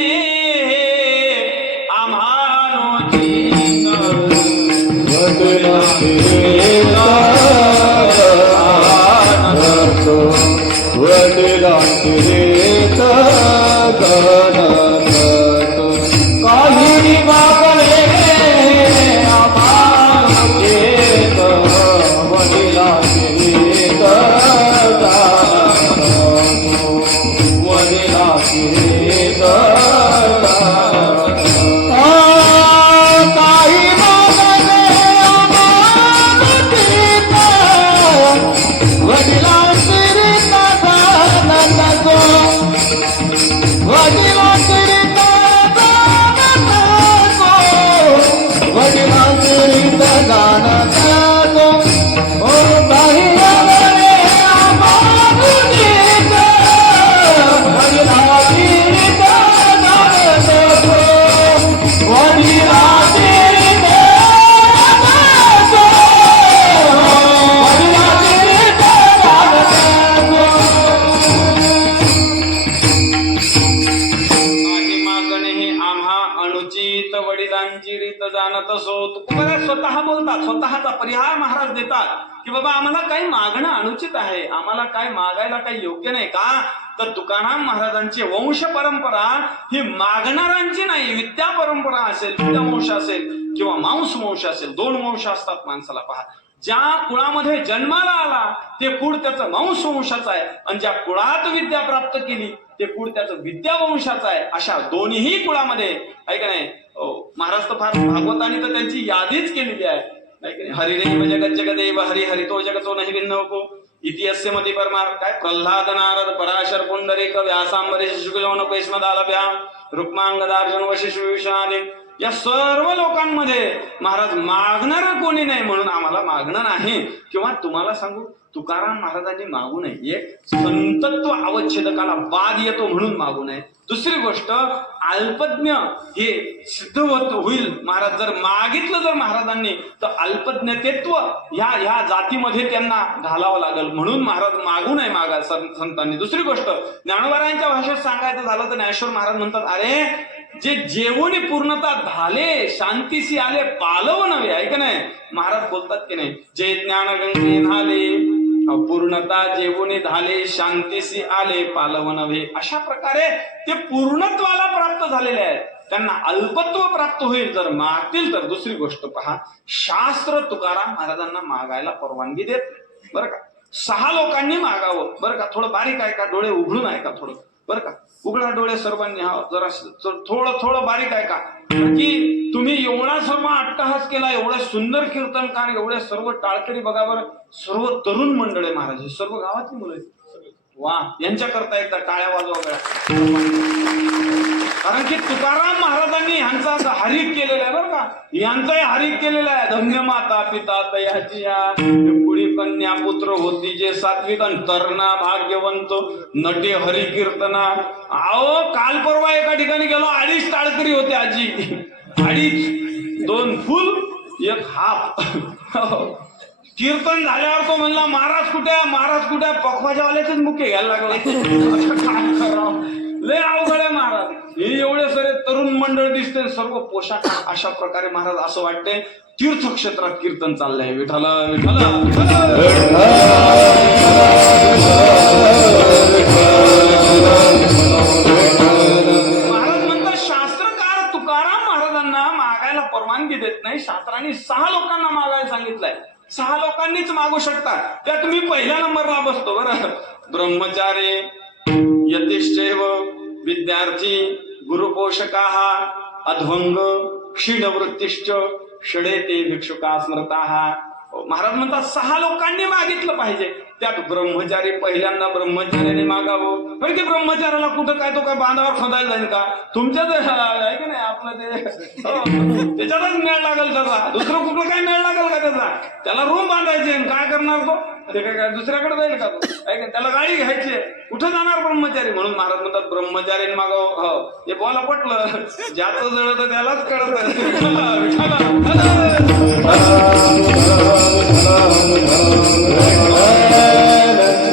त्यांची रीत जाणत असो. तुकोबाराय स्वतः बोलतात, स्वतःचा परिहार महाराज देतात की बाबा आम्हाला काही मागणं अनुचित आहे, आम्हाला काय मागायला काही योग्य नाही. का तर तुकाराम महाराजांची वंश परंपरा ही मागणाऱ्यांची नाही, विद्या परंपरा असेल, विद्यावंश असेल किंवा मांस वंश असेल, दोन वंश असतात माणसाला. पहा, ज्या कुळामध्ये जन्माला आला ते कुळ त्याचं मांस वंशाचं आहे, आणि ज्या कुळात विद्या प्राप्त केली ते कुळ त्याचं विद्यावंशाचं आहे. अशा दोन्ही कुळामध्ये आहे का नाही, महाराज तर फार भागवतानी तर त्यांची यादीच केलेली आहे. हरिदेव जगत जगदेव हरि हरितो जगतो नाही भिन्नको इतिहास्य मध्ये परमार. काय प्रल्हाद नारद पराशर पुंडरीक व्यासांबरीश शुक्लवन पैस्मदालभ्या रुक्मांगदार्जुन वशिष्ठ विषाने या सर्व लोकांमध्ये महाराज मागणार कोणी नाही, म्हणून आम्हाला मागणं नाही. किंवा तुम्हाला सांगू, तुकाराम महाराजांनी मागू नये. एक संतत्व अवच्छेदकाला बाद येतो म्हणून मागू नये. दुसरी गोष्ट, अल्पज्ञ हे सिद्ध होईल. महाराज जर मागितलं जर महाराजांनी तर अल्पज्ञतेत्व ह्या जातीमध्ये त्यांना घालावं लागेल, म्हणून महाराज मागू नये मागा संतांनी. दुसरी गोष्ट, ज्ञानोबारायांच्या भाषेत सांगायचं झालं तर ज्ञानेश्वर महाराज म्हणतात, अरे जे जेवणी पूर्णता झाले शांतीशी आले पालव नव्हे. आहे का नाही, महाराज बोलतात की नाही, जे ज्ञान गंगे झाले पूर्णता जेवणी झाले शांतीशी आले पालव नव्हे. अशा प्रकारे ते पूर्णत्वाला प्राप्त झालेले आहेत, त्यांना अल्पत्व प्राप्त होईल जर मागतील तर. दुसरी गोष्ट पहा, शास्त्र तुकाराम महाराजांना मागायला परवानगी देत नाही बरं का. 6 लोकांनी मागावं बरं का. थोडं बारीक आहे का, डोळे उघडून आहे का थोडं बरं का, उघडा डोळे सर्वांनी. हा जरा थोडं बारीक आहे का, की तुम्ही एवढा सर्व अट्टहास केला, एवढे सुंदर कीर्तनकार, एवढे सर्व टाळकरी बघा बरं, सर्व तरुण मंडळ आहे महाराज, हे सर्व गावातली मुलं आहेत. वा, यांच्याकरता एकदा टाळ्या वाजवा गळ्या. कारण की तुकाराम महाराजांनी ह्यांचा हरिक केलेला आहे बरं का, यांचाही हरिक केलेला आहे. धन्य माता पिता तयाची पुढी कन्या पुत्र होती जे सात्विक अंतरणा भाग्यवंत नटे हरी कीर्तना. आओ काल परवा एका ठिकाणी गेलो, 2.5 टाळकरी होते आजी, 2.5, 2 फुल 1 हाफ. कीर्तन झाल्यावर तो म्हणला, महाराज कुठे महाराज कुठे, पखवाजावाल्याचेच मुख्य घ्यायला लागला. काय करावं, लय अवघड आहे महाराज. हे एवढे सारे तरुण मंडळ दिसते, सर्व पोशाख. अशा प्रकारे महाराज असं वाटते तीर्थक्षेत्रात कीर्तन चाललंय. विठ्ठल विठ्ठल महाराज म्हणतात, शास्त्रकार तुकाराम महाराजांना मागायला परवानगी देत नाही. शास्त्रांनी 6 लोकांना मागायला सांगितलंय. 6 लोकांनीच मागू शकतात. त्यात मी पहिल्या नंबरला बसतो बरं. ब्रह्मचारी, यतिश्चैव, विद्यार्थी, गुरुपोषकाः, अध्वंग, क्षीणवृत्तिश्च, षडेते भिक्षुका स्मृताः. महाराज म्हणतात 6 लोकांनी मागितलं पाहिजे. त्यात ब्रह्मचारी, पहिल्यांदा ब्रह्मचार्याने मागावं. पण की ब्रह्मचार्याला कुठं काय तो काय बांधावर खोदायला जाईल का, तुमच्याच आहे की नाही आपलं ते त्याच्यातच मेळ लागेल त्याचा. दुसरं कुठलं काय मेळ लागेल का त्याचा, त्याला रूम बांधायचे. काय करणार तो, ते काय दुसऱ्याकडे जाईल का तो, आहे का, त्याला गाडी घ्यायची, कुठं जाणार ब्रह्मचारी. म्हणून महाराज म्हणतात ब्रह्मचार्याने मागावं. हो, हे बोला पटलं, ज्याचं जळत त्यालाच कळत.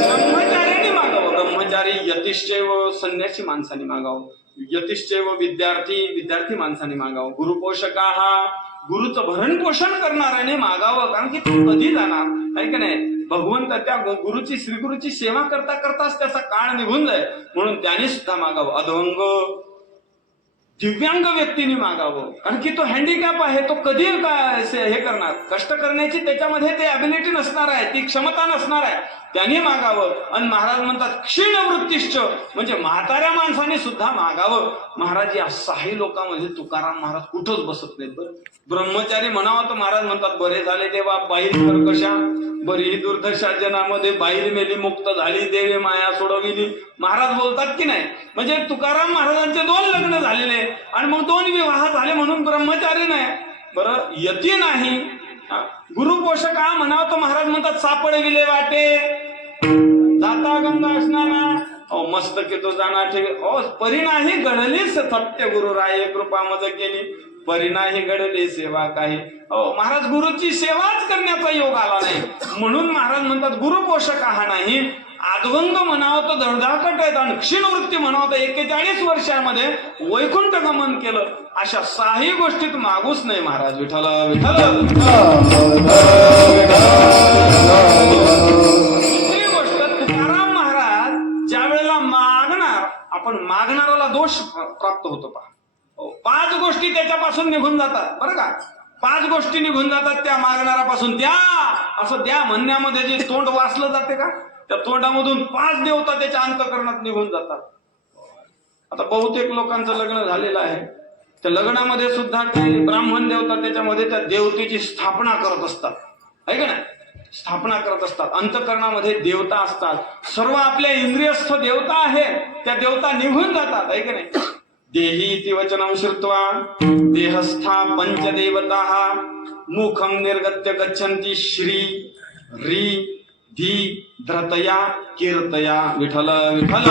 ब्रह्मचार्याने मागावं. ब्रह्मचारी, यतिश्चैव, संन्यासी माणसाने मागावं. यतिश्चैव, विद्यार्थी माणसाने मागावं. गुरुपोषकाः, गुरुचं भरण पोषण करणाऱ्याने मागावं. कारण की तो कधी जाणार, आहे का नाही, भगवंत त्या गुरुची श्रीगुरुची सेवा करता करताच त्याचा काळ निघून जाईल, म्हणून त्याने सुद्धा मागावं. अधवंग, दिव्यांग व्यक्तीने मागावं. कारण की तो हँडिकॅप आहे, तो कधी काय हे करणार, कष्ट करण्याची त्याच्यामध्ये ते अबिलिटी नसणार आहे, ती क्षमता नसणार आहे, त्यांनी मागावं. आणि महाराज म्हणतात क्षीणवृत्तिश्च, म्हणजे म्हाताऱ्या माणसाने सुद्धा मागावं. महाराज या 6 लोकांमध्ये तुकाराम महाराज कुठंच बसत नाहीत बरं. ब्रह्मचारी म्हणावं तर महाराज म्हणतात, बरे झाले देवा बाईल कर्कशा, बरी ही दुर्दशा जनामध्ये, बाईल मेली मुक्त झाली, देवे माया सोडविली. महाराज बोलतात की नाही, म्हणजे तुकाराम महाराजांचे 2 लग्न झालेले आणि मग 2 विवाह झाले म्हणून ब्रह्मचारी नाही बरं, यती नाही. गुरुपोषक म्हणावं तर महाराज म्हणतात, सापडविले वाटे जाता गंगा स्नाना, मस्तकी तो जाना ठेवी, परिणाही घडलीच सत्य गुरुराये कृपा मज केली, परिणाही घडली सेवा काही. महाराज गुरुची सेवाच करण्याचा योग आला नाही, म्हणून महाराज म्हणतात गुरुपोषक नाही. आद्वंग म्हणावं तर धडधाकट आहेत आणि क्षीणवृत्ती म्हणावं तर 41 वर्षामध्ये वैकुंठ गमन केलं. अशा साही गोष्टीत मागूच नाही महाराज. विठ्ठल विठ्ठल. दुसरी गोष्ट, तुकाराम महाराज ज्या वेळेला मागणार, आपण मागणाऱ्याला दोष प्राप्त होतो पहा. 5 गोष्टी त्याच्यापासून निघून जातात बरं का. 5 गोष्टी निघून जातात त्या मागणाऱ्यापासून. द्या असं द्या म्हणण्यामध्ये जे तोंड वाचलं जाते का, त्या तोंडामधून 5 देवता त्याच्या अंतःकरणात निघून जातात. आता बहुतेक लोकांचं लग्न झालेलं आहे, त्या लग्नामध्ये सुद्धा काही ब्राह्मण देवता त्याच्यामध्ये त्या देवतेची स्थापना करत असतात, आहे का नाही. स्थापना करत असतात, अंतःकरणामध्ये देवता असतात. सर्व आपल्या इंद्रियस्थ देवता आहेत, त्या देवता निघून जातात, आहे का नाही. देही इति वचनं श्रुत्वा देहस्था पंचदेवताः मुखं निर्गत्य गच्छन्ति श्री ह्री धी धृतया कीर्तया. विठ्ठल विठ्ठल.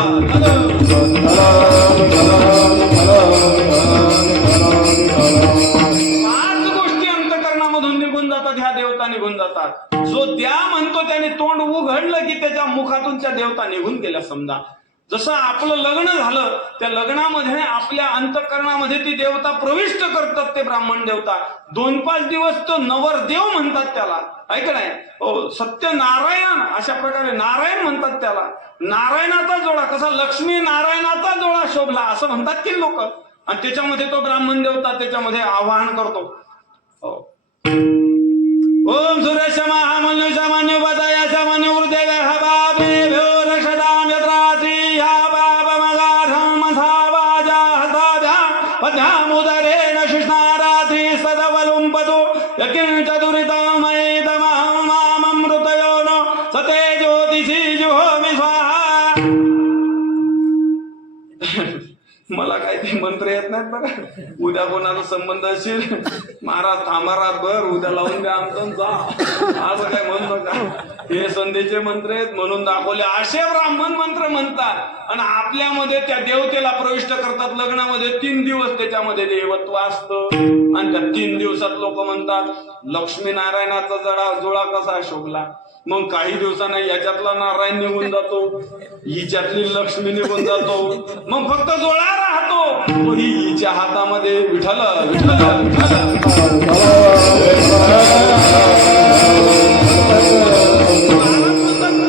5 गोष्टी अंतःकरणामधून निघून जातात, ह्या देवता निघून जातात. जो द्या म्हणतो त्याने तोंड उघडलं की त्याच्या मुखातून त्या देवता निघून गेल्या. समजा जसं आपलं लग्न झालं, त्या लग्नामध्ये आपल्या अंतःकरणामध्ये ती देवता प्रविष्ट करतात, ते ब्राह्मण देवता. 2-5 दिवस तो नवरदेव म्हणतात त्याला, ऐक नाही. हो, सत्यनारायण अशा प्रकारे नारायण म्हणतात त्याला. नारायणाचा जोडा कसा, लक्ष्मी नारायणाचा जोडा शोभला असं म्हणतात की लोक. आणि त्याच्यामध्ये तो ब्राह्मण देवता त्याच्यामध्ये आवाहन करतो. ओम सुरेश महामनुष्य मनु बदयाश मनु हृदय हबाबे भ्यो रक्षदाम यत्रात्री ह्या बाब मगाधम मसावाजा हसाभ्या पद्यामुदरेण शिष्णारात्री सदवलुंपतो यकिंच दुरितमयितमहमामृतयो नो सते ज्योतिषी जुहोमि स्वाहा. मला काय ते मंत्र येत नाहीत बघा. उद्या कोणाचा संबंध असेल, महाराज थांबा रातभर, उद्या लावून द्या आमचं जा, असं काय म्हणतो का. हे संधीचे मंत्र आहेत म्हणून दाखवले, असे ब्राह्मण मंत्र म्हणतात. आणि आपल्यामध्ये त्या देवतेला प्रविष्ट करतात. लग्नामध्ये 3 दिवस त्याच्यामध्ये देवत्व असतं. आणि त्या 3 दिवसात लोक म्हणतात लक्ष्मीनारायणाचा जोडा कसा शोभला. मग काही दिवसांना याच्यातला नारायण निघून जातो, हिच्यातली लक्ष्मी निघून जातो, मग फक्त जोडा राहतो. हिच्या हातामध्ये विठ्ठल विठ्ठल.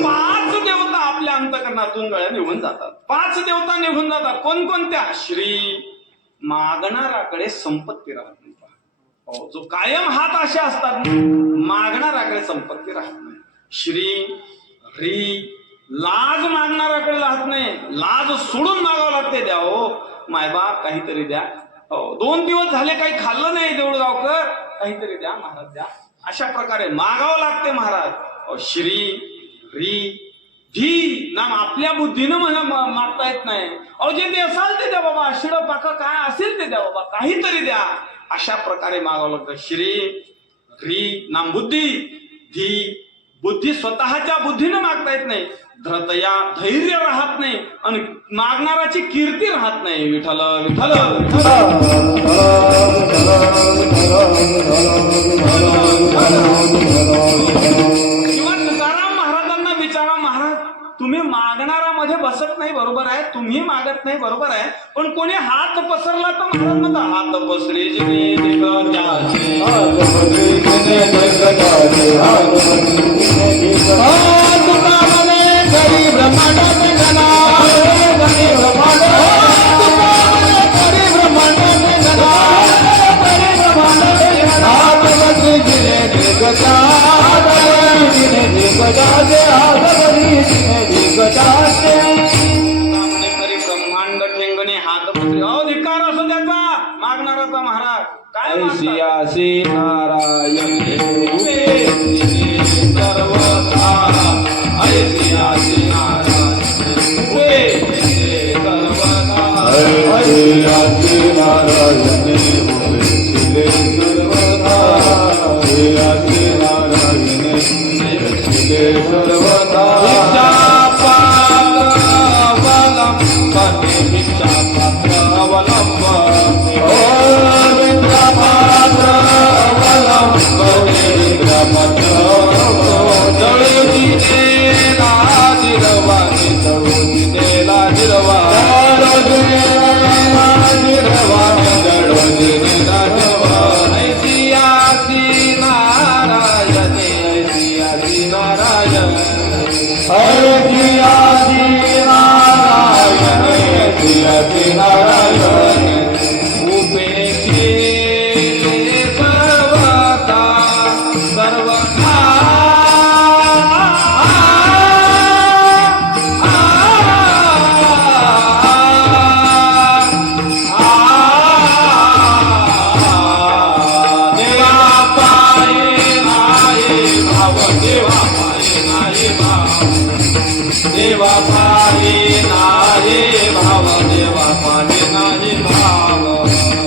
5 देवता आपल्या अंतःकरणातून गळ्या निघून जातात. 5 देवता निघून जातात. कोणकोणत्या. श्री, मागणाराकडे संपत्ती राहत नाही. जो कायम हात असे असतात, मागणाराकडे संपत्ती राहत नाही. श्री ह्री, लाज मागणाऱ्याकडे राहत नाही. लाज सोडून मागावं लागते. द्या हो मायबाप, काहीतरी द्या. 2 दिवस झाले काही खाल्लं नाही देऊळगावकर, काहीतरी द्या महाराज द्या. अशा प्रकारे मागावं लागते महाराज. श्री ह्री धी नाम आपल्या बुद्धीनं मागता येत नाही. जे ते असाल ते द्या बाबा, शिड पाका काय असेल ते द्या बाबा, काहीतरी द्या. अशा प्रकारे मागावं लागतं. श्री ह्री नाम बुद्धी, धी बुद्धी स्वतःच्या बुद्धीनं मागता येत नाही. धृतया धैर्य राहत नाही. आणि मागणाराची कीर्ती राहत नाही. विठ्ठल विठ्ठल. किंवा तुकाराम महाराजांना विचारा, महाराज तुम्ही मागणारामध्ये बसत नाही बरोबर आहे, तुम्ही मागत नाही बरोबर आहे, पण कोणी हात पसरला तर महाराज म्हणता हात पसरे ब्रह्मांड ठेंगणे हात पसरे. धिक्कार असो त्याचा मागणाराचा महाराज. काय सियासी नारायण सर्वथा ऐसियासी नारायण सियासी नारायण सियासी नारायण सर्वथा अवलंब देवा पाही नाही भाव देवा पाही नाही भाव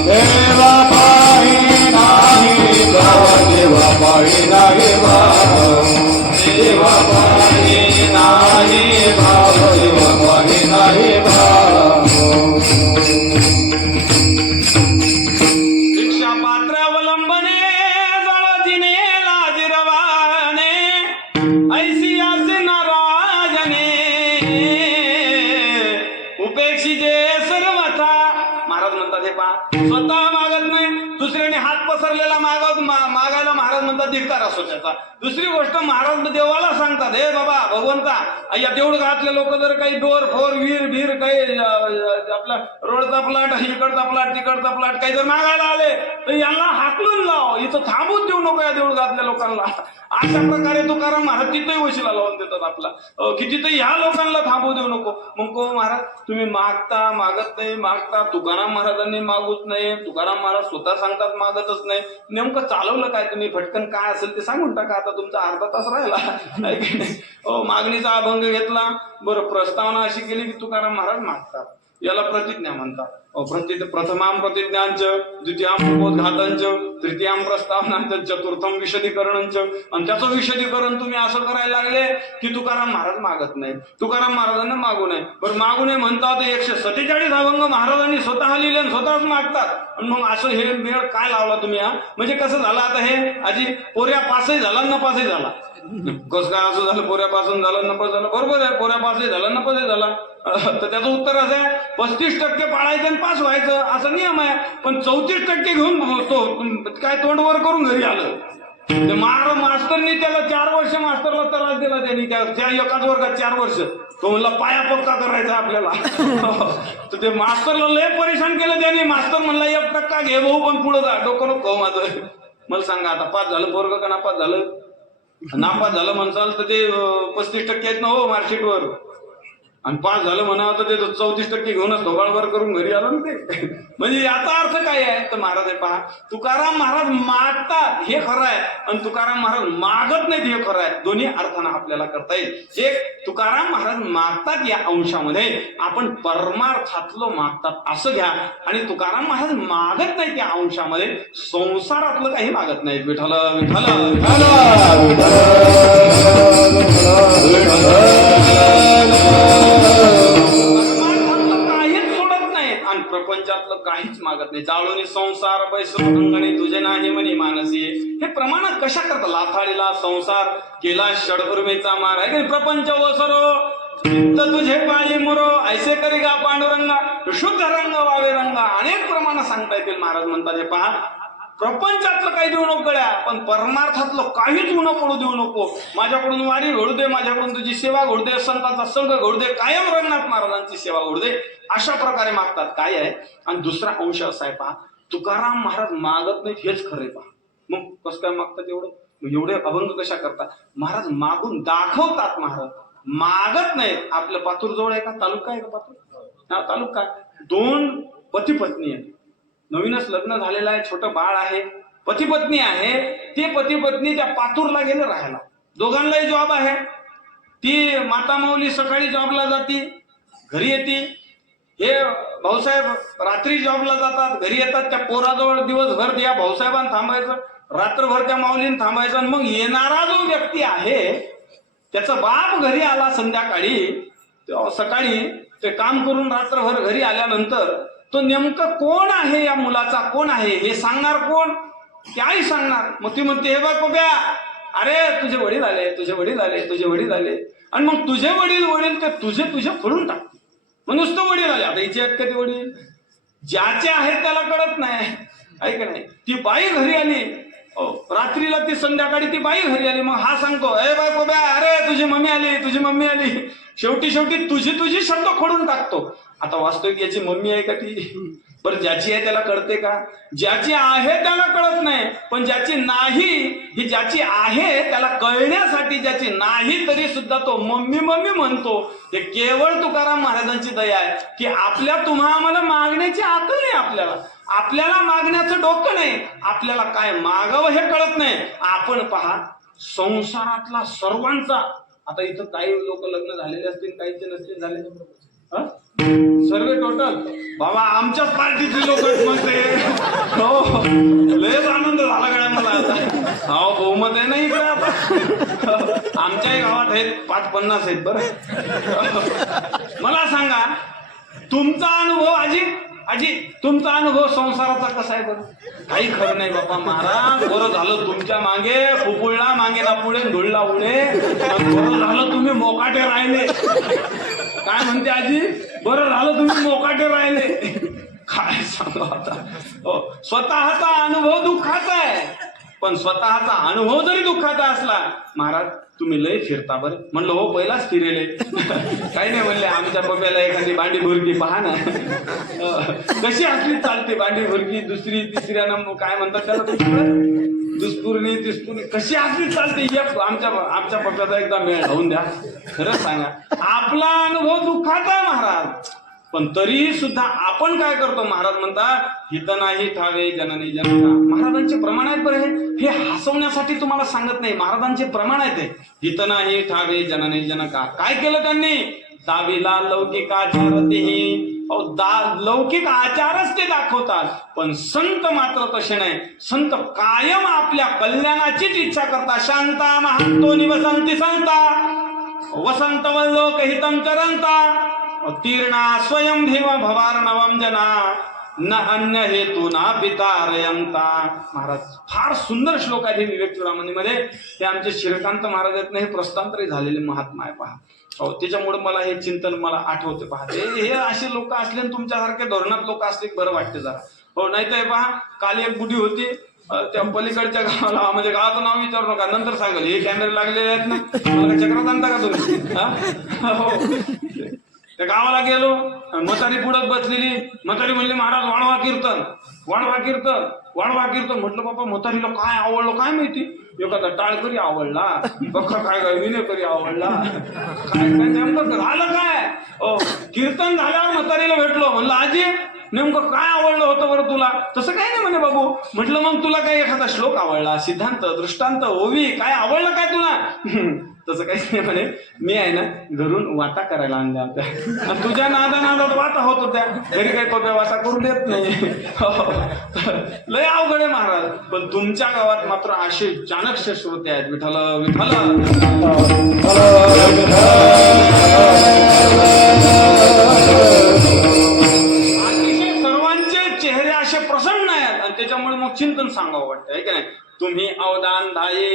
देवा पाही नाही भाव देवा पाही नाही भाव देवा पाही नाही भाव देवा पाही नाही भाव भिक्षा पात्र अवलंबने जळदिने लाजिरवाने ऐसी असे नाराजने उपेक्षिते सर्वथा. महाराज म्हणतात हे पहा, स्वतः मागत नाही, दुसऱ्याने हात पसरलेला मागायला महाराज म्हणतात धिक्कार असो त्याचा. दुसरी गोष्ट महाराज देवाला सांगतात, हे बाबा भगवंता, या देऊळ घातले लोक जर काही डोर फोर वीर काही आपला रोडचा प्लाट इकडचा प्लाट तिकडचा प्लाट काही जर मागायला आले तर यांना हाकलून लाव, इथं थांबून देऊ नको या देऊळ घातल्या लोकांना. अशा प्रकारे तुकाराम महाराज तिथंही वशिला लावून देतात आपला, की तिथं ह्या लोकांना थांबू देऊ नको. मग महाराज तुम्ही मागत नाही, मागता. तुकाराम महाराजांनी मागूच नाही, तुकाराम महाराज स्वतः सांगतात मागतच नाही. नेमकं चालवलं काय तुम्ही? फटकन काय असेल ते सांगून टाका, आता तुमचा अर्धा तास राहिला. मागणीचा अभंग घेतला, बरं प्रस्तावना अशी केली की तुकाराम महाराज मागतात. याला प्रतिज्ञा म्हणतात. प्रथमाम प्रतिज्ञांच, द्वितीयाम प्रबोधघातांच, तृतीयाम प्रस्तावनांच, चतुर्थम विशदीकरणंच. आणि त्याचं विशदीकरण तुम्ही असं करायला लागले की तुकाराम महाराज मागत नाही, तुकाराम महाराजांना मागू नये. बरं मागू नये म्हणतात, 147 अभंग महाराजांनी स्वतः लिहिले आणि स्वतःच मागतात. आणि मग असं हे मेळ काय लावला तुम्ही? म्हणजे कसं झालं आता हे आजी पोऱ्या पासही झाला नपासही झाला. कसं काय असं झालं? पोऱ्यापासून झालं नपास झालं. बरोबर आहे, पोऱ्यापासही झालं नपासही झाला. तर त्याचं उत्तर असं आहे, 35% पाळायचं आणि पास व्हायचं असा नियम आहे. पण 34% घेऊन तो काय तोंड वर करून घरी आलं. ते मास्तरनी त्याला 4 वर्ष मास्तरला त्रास दिला त्यांनी, त्या एकाच वर्गात 4 वर्ष. तो म्हणला पाया पक्का करायचा आपल्याला. तर ते मास्तरला लय परेशान केलं त्यांनी. मास्तर म्हणला 1% घे भाऊ, पण पुढे जा, डोकं नको माझं. मला सांगा आता पास झालं पोरग का नापास झालं? नापास झालं म्हणसाल तर ते 35% आहेत ना हो मार्कशीटवर, आणि पास झालं म्हणावं तर ते 34% घेऊनच ढोबाळभर करून घरी आलो ना ते. म्हणजे याचा अर्थ काय आहे? तर महाराज पहा, तुकाराम महाराज मागतात हे खरं आहे, आणि तुकाराम महाराज मागत नाहीत हे खरं आहे. दोन्ही अर्थानं आपल्याला करता येईल. एक, तुकाराम महाराज मागतात या अंशामध्ये, आपण परमार्थातलं मागतात असं घ्या. आणि तुकाराम महाराज मागत नाहीत या अंशामध्ये, संसारातलं काही मागत नाहीत. विठ्ठल विठ्ठल काहीच सोडत नाही आणि प्रपंचातलं काहीच मागत नाही. जाळोनी संसार पैसंगणे तुझे नाही म्हणे मानसी. हे प्रमाण कशा करता? लाथाळीला संसार केला षडभूमीचा मार आहे की प्रपंच ओसरो चित्त तुझे पायी मुरो ऐसे करी गा पांडुरंगा शुद्ध रंग वावे रंगा. अनेक प्रमाण सांगता येतील. महाराज म्हणतात हे पहा, प्रपंचातलं काही देऊ नको गड्या, पण परमार्थातलं काहीच उणं पडू देऊ नको. माझ्याकडून वारी घडू दे, माझ्याकडून तुझी सेवा घडू दे, संतांचा संघ घडू दे, कायम रंगनाथ महाराजांची सेवा घडू दे, अशा प्रकारे मागतात. काय आहे? आणि दुसरा अंश असा आहे पहा, तुकाराम महाराज मागत नाहीत हेच खरे पहा. मग कसं काय मागतात एवढं? एवढे अभंग कशा करतात? महाराज मागून दाखवतात. महाराज मागत नाहीत. आपल्या पातूर जवळ आहे का तालुका? आहे का पातूर? हा तालुका. 2 पती पत्नी आहेत, नवीनच लग्न झालेलं आहे, छोटं बाळ आहे, पती पत्नी आहे. ते पती पत्नी त्या पातूरला गेले राहायला. दोघांनाही जॉब आहे. ती माता माऊली सकाळी जॉबला जाती, घरी येते. हे भाऊसाहेब रात्री जॉबला जातात, घरी येतात. त्या पोराजवळ दिवसभर त्या भाऊसाहेबांना थांबायचं, रात्रभर त्या माऊलीने थांबायचं. आणि मग येणारा जो व्यक्ती आहे त्याचा बाप घरी आला संध्याकाळी, सकाळी ते काम करून रात्रभर घरी आल्यानंतर तो नेमकं कोण आहे, या मुलाचा कोण आहे हे सांगणार कोण? ती आई सांगणार. मग ती म्हणते, हे बघ कोब्या, अरे तुझे वडील आले, तुझे वडील आले, तुझे वडील आले. आणि मग तुझे वडील ते तुझे फोडून टाकते. मग नुसतं वडील आले. आता हिचे आहेत का ते वडील? ज्याचे आहेत त्याला कळत नाही, ऐक नाही. ती बाई घरी आली रात्रीला, ती संध्याकाळी ती बाई घरी आली. मग हा सांगतो, ए बाई कोब्या, अरे तुझी मम्मी आली, तुझी मम्मी आली. शेवटी तुझी शब्द खोडून टाकतो. आता वास्तविक याची मम्मी आहे का ती? बरं ज्याची आहे त्याला कळते का? ज्याची आहे त्याला कळत नाही, पण ज्याची नाही, ही ज्याची आहे त्याला कळण्यासाठी ज्याची नाही तरी सुद्धा तो मम्मी मम्मी म्हणतो. हे केवळ तुकाराम महाराजांची दया आहे की आपल्या तुम्हा आम्हाला मागण्याची अक्कल नाही, आपल्याला मागण्याचं डोकं नाही, आपल्याला काय मागावं हे कळत नाही. आपण पहा, संसारातला सर्वांचा आता इथं काही लोक लग्न झालेले असतील, काहीचे नसतील झाले. सर्व टोटल बाबा आमच्याच पार्टीची लोक म्हणते. हो लयच आनंद झाला गड्या मला आता. हो बहुमत आहे नाही इकडे आता. आमच्याही गावात आहेत 5-50 आहेत. बरं मला सांगा तुमचा अनुभव आजी तुमचा अनुभव संसाराचा कसा आहे बरं? काही खरं नाही बाबा महाराज. बरं झालं तुमच्या मागे फुपुळला मागे ना पुढे धुळला पुढे. बरं झालं तुम्ही मोकाटे राहिले. काय म्हणते आजी? बरं झालं तुम्ही मोकाटे राहिले. काय सांगू आता. हो स्वतःचा अनुभव दुःखाचा आहे, पण स्वतःचा अनुभव जरी दुःखाचा असला महाराज तुम्ही लय फिरता बरं. म्हणलं हो पहिलाच फिरेले. काही नाही म्हणले आमच्या पप्याला एखादी बांडी भुरकी पहा ना. कशी असली चालते बांडी भुरकी, दुसरी तिसऱ्यानं काय म्हणतात त्याला दुष्पूर्णी तिसपूर्णी, कशी असली चालते. आमच्या पप्याचा एकदा मेळ लावून द्या. खरंच सांगा आपला अनुभव दुःखाचा आहे महाराज, पण तरी सुद्धा आपण काय करतो. महाराज म्हणतात हित नाही ठावे जननी जनका. महाराजांचे प्रमाण आहेत बरं. हे हसवण्यासाठी तुम्हाला सांगत नाही, महाराजांचे प्रमाण आहेत. हित नाही ठावे जननी जनका. काय केलं त्यांनी? दाविला लौकिक आचारतेही. लौकिक आचारच ते दाखवतात, पण संत मात्र तसे नाही. संत कायम आपल्या कल्याणाचीच इच्छा करतात. शांता महांतो निवसंती संता वसंत वल्लोक हितम चरंता तीर्णा स्वयं भीम भवार्णवम जना न अन्य हेतू ना पितारयंता. महाराज फार सुंदर श्लोक आहे विवेक चूडामणीमध्ये. ते आमचे श्रीकांत महाराज आहेत ना, हे प्रस्तांतरी झालेले महात्मा आहे पहा. हो त्याच्यामुळे मला हे चिंतन मला आठवते पहा. हे असे लोक असले तुमच्यासारखे धोरणात लोक असले बरं वाटते जरा. हो नाही तर पहा काल एक बुढी होती त्या पलीकडच्या गावाला, म्हणजे गावाचं नाव विचारू नका नंतर सांगेल. हे कॅमेरे लागलेले आहेत ना, मला चक्रात आणता का तुम्ही? हो त्या गावाला गेलो, म्हातारी पुढत बसलेली. म्हातारी म्हणली महाराज वाणवा कीर्तन वाणवा कीर्तन वाणवा कीर्तन. म्हटलं बाबा म्हातारीला काय आवडलं काय माहिती. एखादा टाळकरी आवडला, बघा काय काय विनेकरी आवडला, काय काय नेमकं झालं काय. कीर्तन झाल्यावर म्हातारीला भेटलो. म्हणलं आजी नेमकं काय आवडलं होतं बरं तुला? तसं काय नाही म्हणे बाबू. म्हटलं मग तुला काही एखादा श्लोक आवडला, सिद्धांत दृष्टांत ओवी काय आवडलं काय तुला? तसं काहीच नाही म्हणे. मी आहे ना घरून वाटा करायला आणल्या होत्या. तुझ्या नादात वाटा होत होत्या. घरी काही पप्या वाटा करून देत नाही. लय अवघड आहे महाराज. पण तुमच्या गावात मात्र असे चाणक्य श्रोते आहेत. विठ्ठल विठ्ठल. अतिशय सर्वांचे चेहरे असे प्रसन्न आहेत आणि त्याच्यामुळे मग चिंतन सांगावं वाटतं आहे की नाही. तुम्ही अवदान धाये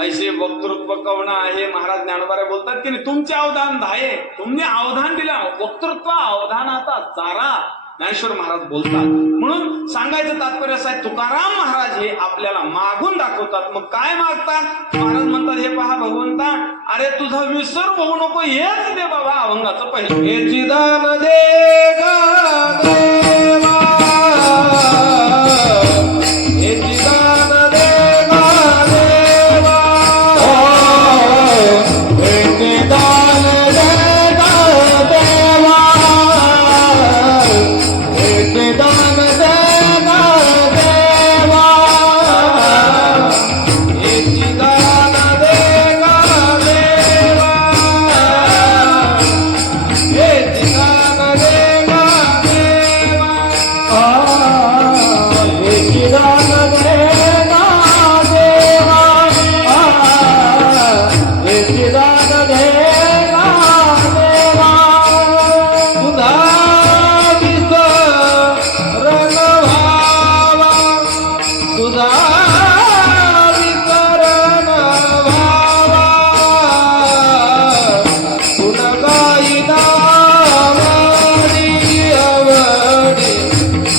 ऐसे वक्तृत्व कवना आहे. महाराज ज्ञानोबा बोलतात की नाही तुमचे अवदान धाये. तुम्ही अवधान दिला वक्तृत्व अवधानाचा चारा. ज्ञानेश्वर महाराज बोलतात. म्हणून सांगायचं तात्पर्य असं आहे तुकाराम महाराज हे आपल्याला मागून दाखवतात. मग काय मागतात? महाराज म्हणतात हे पहा भगवंता अरे तुझा विसर होऊ नको हेच दे बाबा अभंगाचं पहिलं. हे चिदान दे ग देवा, हे चिदान दे ग देवा, हे चिदान दे ग देवा, हे चिदान दे ग देवा, हे चिदान दे ग देवा, हे चिदान दे ग देवा, हे चिदान दे ग देवा, हे चिदान दे ग देवा. तुझा विसरण व्हावा, तुझा विसरण व्हावा, तुन काही नावडी आवडी,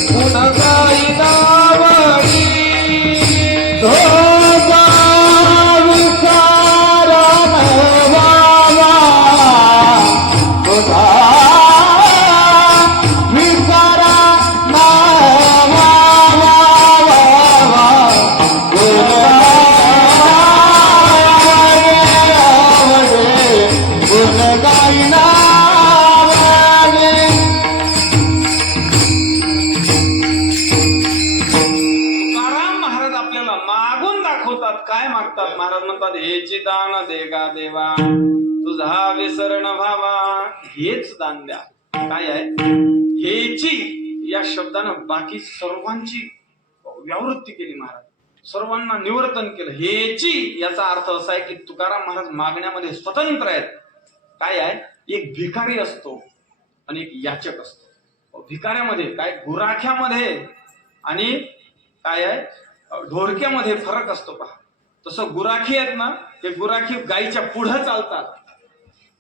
तुन काही नावडी. तुझा विसरण व्हावा, तुझा विसरण व्हावा, गुण गाई नावडी. तुकाराम महाराज आपल्याला माग मागून दाखवतात. काय मागतात? महाराज म्हणतात हेची दान देगा देवा तुझा विसरण व्हावा. हेच दान द्या. काय आहे हेची? या शब्दानं बाकी सर्वांची व्यावृत्ती केली महाराज, सर्वांना निवर्तन केलं. हेची याचा अर्थ असा आहे की तुकाराम महाराज मागण्यामध्ये स्वतंत्र आहेत. काय आहे? एक भिकारी असतो आणि एक याचक असतो. भिकाऱ्यामध्ये काय, गुराख्यामध्ये आणि काय आहे ढोरक्यामध्ये फरक असतो पहा. तसं गुराखी आहेत ना, ते गुराखी गायीच्या पुढे चालतात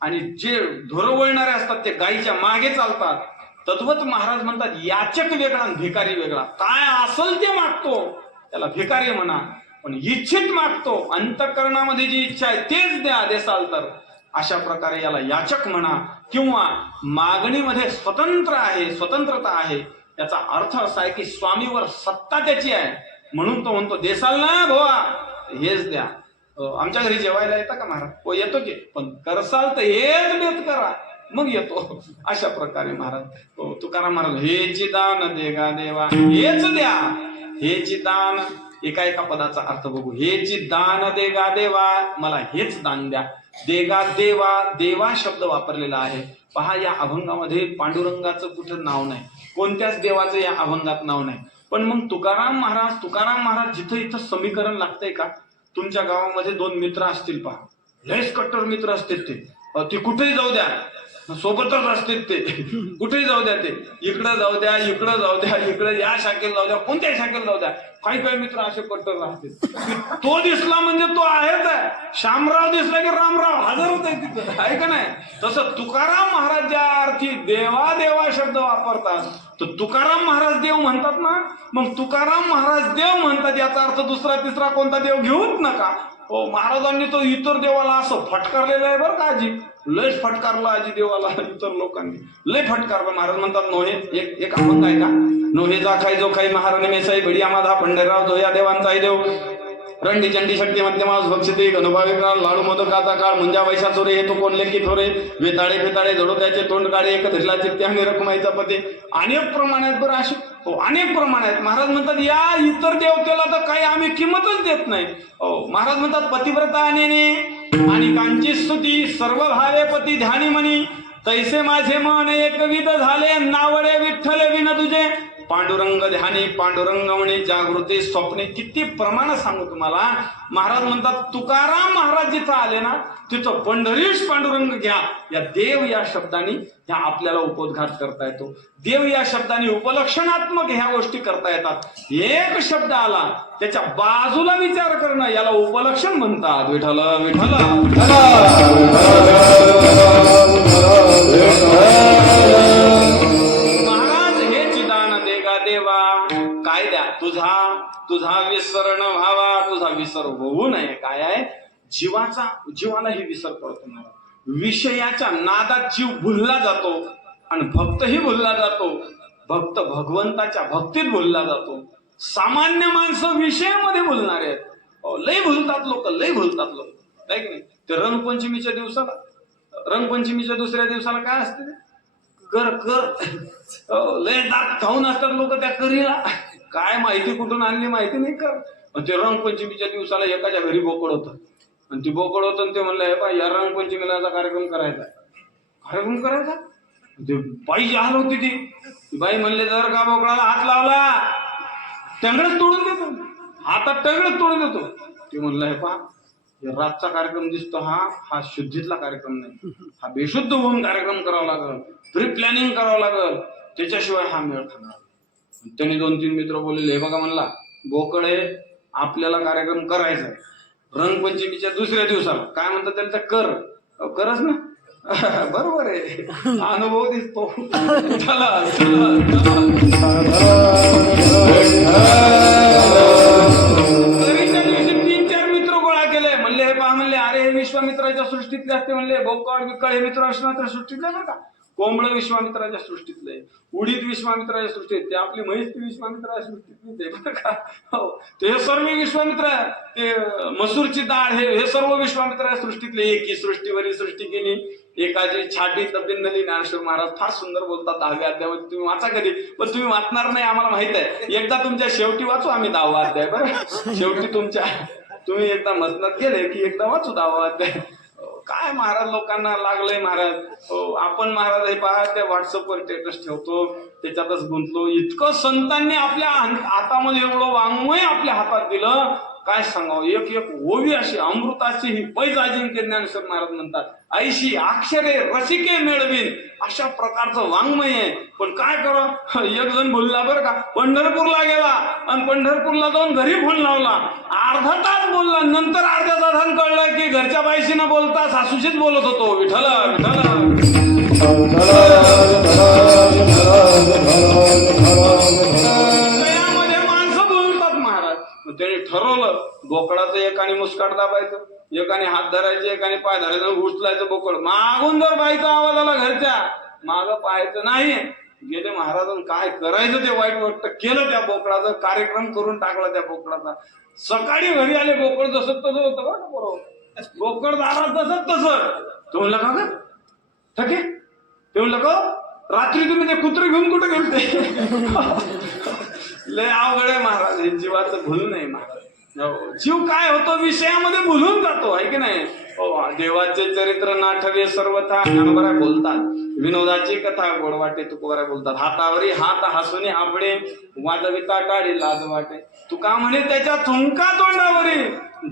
आणि जे ढोरं वळणारे असतात ते गायीच्या मागे चालतात. तद्वत महाराज म्हणतात याचक वेगळा आणि भिकारी वेगळा. काय असल ते मागतो त्याला भिकारी म्हणा, पण इच्छित मागतो, अंतःकरणामध्ये जी इच्छा आहे तेच द्या देसाल तर, अशा प्रकारे याला याचक म्हणा. किंवा मागणीमध्ये स्वतंत्र आहे, स्वतंत्रता आहे. याचा अर्थ असा आहे की स्वामीवर सत्ता त्याची आहे, म्हणून तो म्हणतो देसाल ना भोवा हेच द्या. आमच्या घरी जेवायला येता का महाराज? हो येतो की, पण करसाल तर हेच बेत करा मग येतो. अशा प्रकारे महाराज तुकाराम महाराज हेची दान देगा देवा, हेच द्या. हेची दान एका एका पदाचा अर्थ बघू. हेची दान देगा देवा, मला हेच दान द्या. देगा देवा, देवा शब्द वापरलेला आहे पहा. या अभंगामध्ये पांडुरंगाचं कुठं नाव नाही, कोणत्याच देवाचं या अभंगात नाव नाही. पण मग तुकाराम महाराज जिथं इथं समीकरण लागतंय का? तुमच्या गावामध्ये दोन मित्र असतील पहा, लयच कट्टर मित्र असतील ते कुठेही जाऊ द्या सोबतच असतील ते, कुठेही जाऊ द्या ते, इकडं जाऊ द्या इकडं जाऊ द्या, इकडं या शाखेला जाऊ द्या, कोणत्याही शाखेला जाऊ द्या. काही काही मित्र असे कट्टर राहतील. तो दिसला म्हणजे तो आहेच आहे, शामराव दिसला की रामराव हजर होत आहे तिथं, आहे का नाही? तसं तुकाराम महाराज ज्या अर्थी देवा देवा शब्द वापरतात, तर तुकाराम महाराज देव म्हणतात ना, मग तुकाराम महाराज देव म्हणतात याचा अर्थ दुसरा तिसरा कोणता देव घेऊच नका. हो, महाराजांनी तो इतर देवाला असं फटकारलेलं आहे बरं का आजी, लयच फटकारला आजी देवाला, इतर लोकांनी लय फटकारलं. महाराज म्हणतात नोहे, एक अभंग आहे का, नोहे जा खाई जो खाई महाराणी मेसाई बडिया माझा पंढरराव जो या देवांचाही देव, रंडी चंडी शक्ती मध्यमास भक्षिते गणभावी काळ लाडू मोदकाचा काळ मुंजा वैशा चोरे हे तो कोणले की थोरे वेताळे फेताळे धडो त्याचे तोंड काढे एक धरला चित्ते आणि रखमाईचा पते. अनेक प्रमाणात बरं असे अनेक प्रमाणात. महाराज म्हणतात या इतर देवतेला तर काही आम्ही किंमतच देत नाही. महाराज म्हणतात पतिव्रता आणि कांची स्तुती सर्व भावे पती ध्यानी म्हणी, तैसे माझे मन एकविध झाले नावडे विठ्ठल विन तुझे. पांडुरंग ध्यानी पांडुरंग म्हणे जागृती स्वप्ने. किती प्रमाण सांगू तुम्हाला. महाराज म्हणतात तुकाराम महाराज जिथं आले ना तिथं पंढरीश पांडुरंग घ्या. या देव या शब्दाने ह्या आपल्याला उपोद्घात करता येतो. देव या शब्दाने उपलक्षणात्मक ह्या गोष्टी करता येतात. एक शब्द आला त्याच्या बाजूला विचार करणं याला उपलक्षण म्हणतात. विठ्ठल विठ्ठल देवा काय द्या? तुझा विसरण व्हावा, तुझा विसर होऊ नये. काय आहे? जीवालाही विसर पडतो ना, विषयाच्या नादात जीव भुलला जातो आणि भक्तही भुलला जातो. भक्त भगवंताच्या भक्तीत भुलला जातो. सामान्य माणसं विषयामध्ये भुलणारे आहेत. लय भुलतात लोक, लय भुलतात लोक, नाही की नाही? ते रंगपंचमीच्या दुसऱ्या दिवसाला काय असते? कर लय दात खाऊन असतात लोक त्या करीला. काय माहिती कुठून आणली माहिती नाही. कर ते रंगपंचमीच्या दिवसाला एकाच्या घरी बोकड होतं आणि ती बोकड होतं आणि ते म्हणलं हे बा या रंगपंचमीला कार्यक्रम करायचा. ते बाई जहाल होती ती बाई म्हणले जर का बोकडाला हात लावला टंगडच तोडून देतो, हातात टंगडच तोडून देतो. ते म्हणलं हे पहा रातचा कार्यक्रम दिसतो, हा शुद्धीतला कार्यक्रम नाही, हा बेशुद्ध होऊन कार्यक्रम करावा लागल, प्री प्लॅनिंग करावं लागल, त्याच्याशिवाय हा मेळ खाणार. त्यांनी 2-3 मित्र बोलले हे बघा म्हणला बोकड आहे, आपल्याला कार्यक्रम करायचा आहे रंगपंचमीच्या दुसऱ्या दिवसाला. काय म्हणतात त्याला? करच ना. बरोबर आहे, अनुभव दिसतो. चला म्हणले अरे हे विश्वामित्राच्या सृष्टीतले असते. म्हणले बोकड बिकळ हे मित्र विश्वामित्र सृष्टीतले बरं का, कोंबडं विश्वामित्राच्या सृष्टीतलं आहे, उडीद विश्वामित्राच्या सृष्टीत, ते आपली म्हैस ती विश्वामित्राच्या सृष्टीतलीच आहे बरं का. हो, ते सर्व विश्वामित्र, ते मसूरची डाळ हे सर्व विश्वामित्राच्या सृष्टीतले. एकी सृष्टीवरील सृष्टी केली, एकाची छाटी तपिंदली. ज्ञानेश्वर महाराज फार सुंदर बोलतात 10व्या अध्यायामध्ये. तुम्ही वाचा कधी, पण तुम्ही वाचणार नाही आम्हाला माहित आहे. एकदा तुमच्या शेवटी वाचू आम्ही 10वा अध्याय बरं. शेवटी तुम्ही एकदा मसनात गेले की एकदा वाचू 10वा अध्याय. काय महाराज लोकांना लागलंय महाराज. आपण महाराज हे पहा, त्या व्हॉट्सअपवर स्टेटस ठेवतो, त्याच्यातच गुंतलो. इतकं संतांनी आपल्या हातामध्ये एवढं वाङ्मय आपल्या हातात दिलं, काय सांगावं. एक एक ओवी अशी अमृताची ही पैज अजिंक्य ज्ञानेश्वर महाराज म्हणतात. ऐशी अक्षरे रसिके मेळवीन, अशा प्रकारचं वाङ्मय आहे. पण काय करा, एक जण बोलला बरं का, पंढरपूरला गेला आणि पंढरपूरला जाऊन घरी फोन लावला, अर्धा तास बोलला. नंतर अर्ध्या तासानं कळलं की घरच्या बाईशी न बोलता सासूशीच बोलत होतो. विठ्ठल माणसं बोलतात महाराज. त्याने ठरवलं, बोकडाचं एकाने मुस्काट दाबायचं, एकाने हात धरायचे, एकाने पाय धरायचं, उचलायचं बोकड. मागून जर बाईचा आवाज आला घरच्या, माग पाहायचं नाही. गेले महाराज, काय करायचं ते वाईट वाटतं. केलं त्या बोकडाचा कार्यक्रम करून टाकला त्या बोकडाचा. सकाळी घरी आले, बोकड जसं तसं होतं बरं, बरोबर बोकड दारात तसंच तसं. तो म्हणलं का ठके, ते म्हणलं का रात्री तुम्ही ते कुत्रे घेऊन कुठे गेलते. लय अवघड आहे महाराज, हे जीवाचं भूल नाही महाराज. जीव काय होतो विषयामध्ये भुलून जातो, आहे की नाही. देवाचे चरित्र नाठवे सर्वथा, ज्ञानोबा बोलतात. विनोदाची कथा गोड वाटे, तुकोबा बोलतात. हातावरी हात हसून आपडे, वाजविता काढी लाज वाटे. तुका म्हणे त्याच्या थुंका तोंडावरी,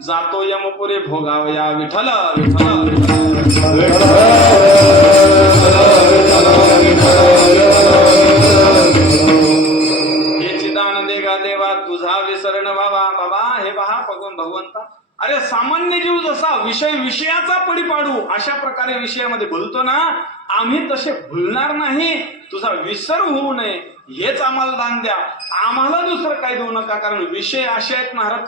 जातो यमपुरे भोगावया. विठ्ठल देवा तुझा विसरण बाबा. बाबा हे पहा भगवंता, अरे सामान्य जीव जसा विषयाचा पडी पाडू अशा प्रकारे विषयामध्ये भुलतो ना, आम्ही तसे भुलणार नाही. तुझा विसर होऊ नये हेच आम्हाला दान द्या, आम्हाला दुसरं काही देऊ नका. कारण विषय असे आहेत महाराज,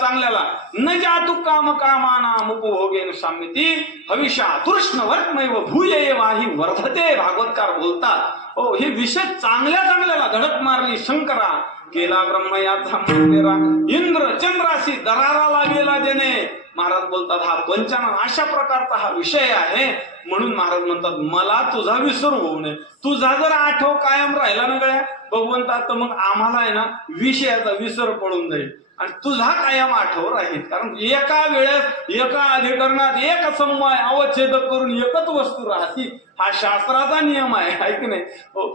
चांगल्याला न जातु काम कामाना मुपभोगेन साम्यती हविषा तृष्ण वर्तमैव भूये वाही वर्धते. भागवतकार बोलतात, हो हे विषय चांगल्याला धडक मारली शंकरा, केला ब्रह्म याचा मंदिरा, इंद्र चंद्राशी दरारा लागेला जेने. महाराज बोलतात हा पंचानन अशा प्रकारचा हा विषय आहे. म्हणून महाराज म्हणतात मला तुझा विसर होऊ नये. तुझा जर आठव कायम राहिला ना गळ्या भगवंता, तर मग आम्हाला आहे ना विषयाचा विसर पडून जाईल आणि तुझा कायम आठव राहील. कारण एका वेळेस एका अधिकरणात एक समवाय अवच्छेद करून एकच वस्तू राहती, हा शास्त्राचा नियम आहे की नाही.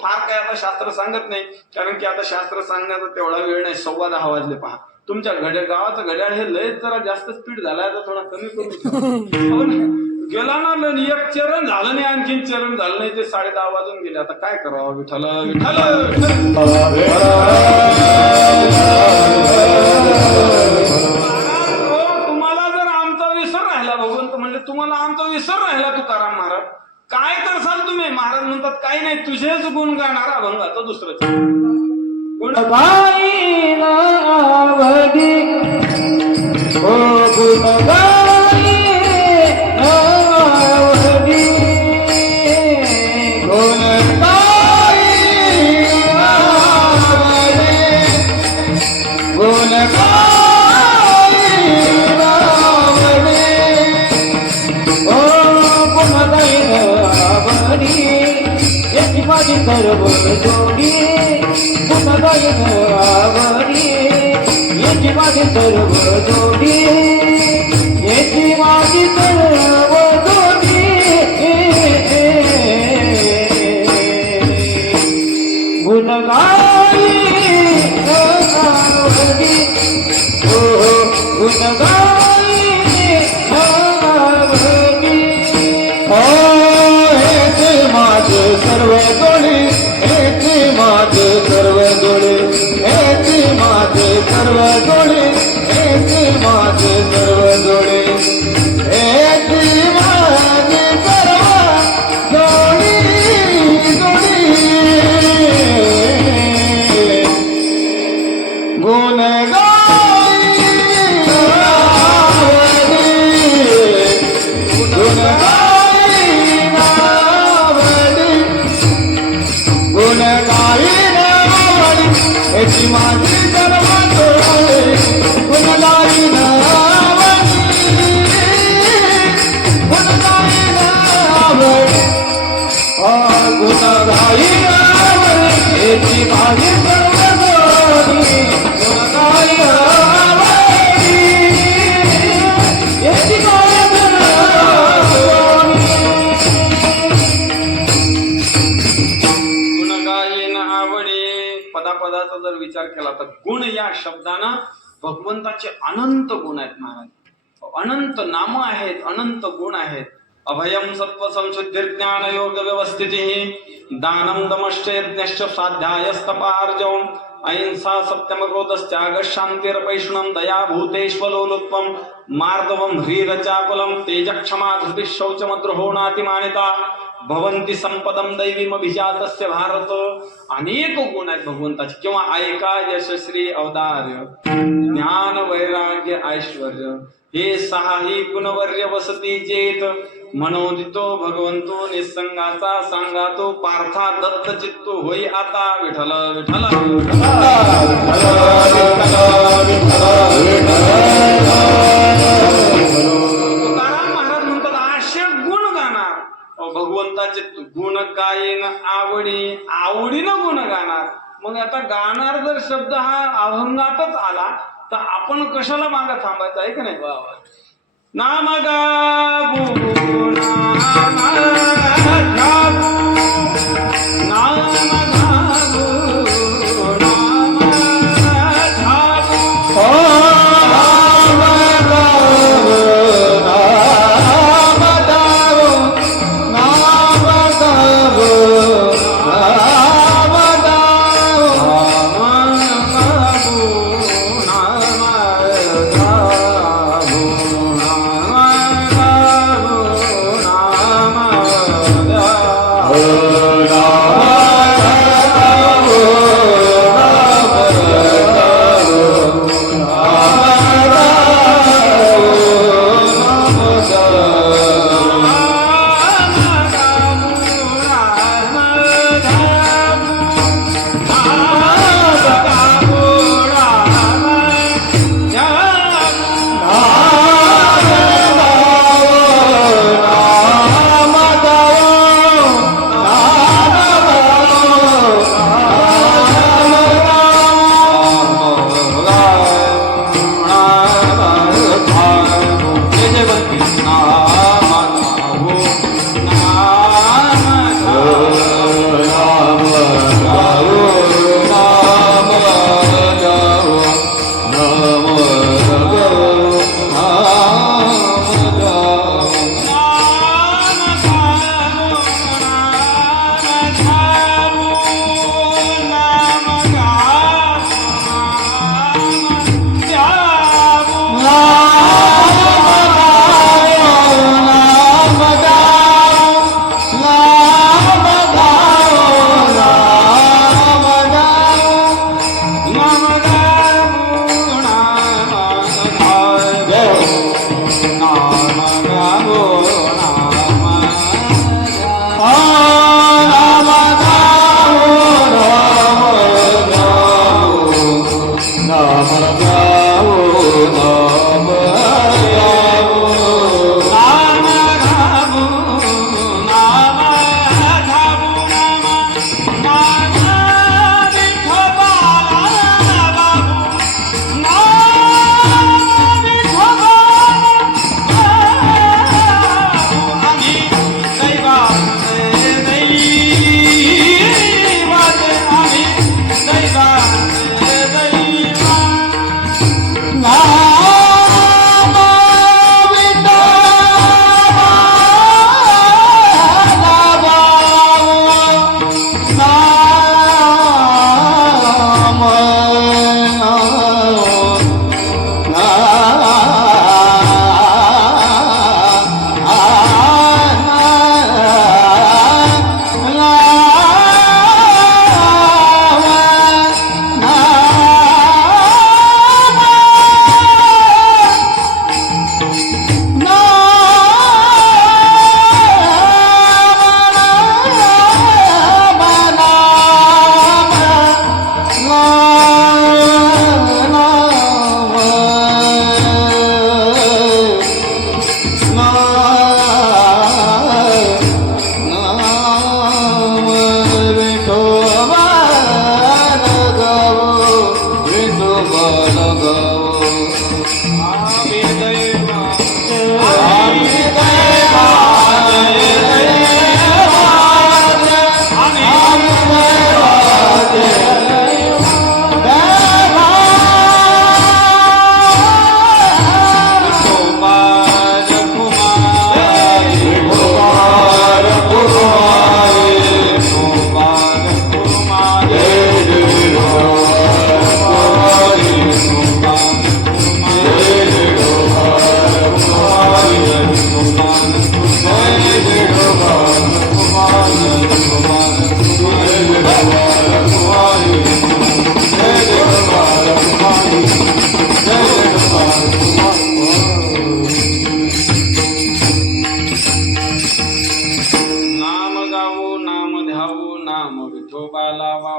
फार काय आता शास्त्र सांगत नाही, कारण की आता शास्त्र सांगण्याचा तेवढा वेळ नाही. 10:15 वाजले पहा. तुमच्या गावाचं घड्याळ हे लय जरा जास्त स्पीड झालाय, तर थोडा कमी करू गेला ना. एक चरण झालं नाही, आणखीन चरण झालं नाही, ते 10:30 वाजून गेले. आता काय करावं. विठ्ठल तुम्हाला जर आमचा विसर राहिला, भगवंत म्हणजे तुम्हाला आमचा विसर राहिला तुकाराम महाराज, काय करसाल तुम्ही. महाराज म्हणतात काही नाही, तुझेच गुण गाणारा अभंगाचं दुसरं सर्व जोडी गुणगायन आवडी, याची माझी सर्व जोडी, याची माझी सर्व जोडी. गुणगाई आवडी, हो गुणगाई आवडी. माझे सर्व जोडी, हेची माझे सर्व जोडी, हेची माझे सर्व जोडी, हेची माझे सर्व जोडी, हेची माझे सर्व जोडी जोडी. गुण गाई आता गुण या शब्दानं भगवंताचे अनंत गुण आहेत महाराज, अनंत नाम आहेत, अनंत गुण आहेत. अभयम सत्व संशुद्धिर ज्ञान योग व्यवस्थिती दानम दमश्च यज्ञश्च स्वाध्यायस्तपार्जवम अहिंसा सत्यम क्रोधस्त्याग शांतिरपैष्णम दया भूतेष्वलोलुत्वम मार्दवम ह्रीरचाकुलम तेजक्षमा धृति शौचमद्रोहो नातिमानिता भवंती संपदम दैवीमभिजातस्य भारत. अनेक गुण आहेत भगवंताचे. किंवा ऐका यशश्री औदार्य ज्ञान वैराग्य ऐश्वर्य हे सहाही गुणवर्य वसती जेत. मनोदितो भगवंतो निसंगाचा सांगा तो पार्था दत्त चित्तो होई आता विठ्ठल विठ्ठल तुकाराम महाराज म्हणतात असे गुण गाणार. भगवंताचे गुण गायन आवडी आवडीनं गुण गाणार. मग आता गाणार जर शब्द हा अभंगातच आला तर आपण कशाला मागं थांबायचं आहे का नाही बाबा. नाम गाऊ नाम गाऊ नाम गाऊ नाम गाऊ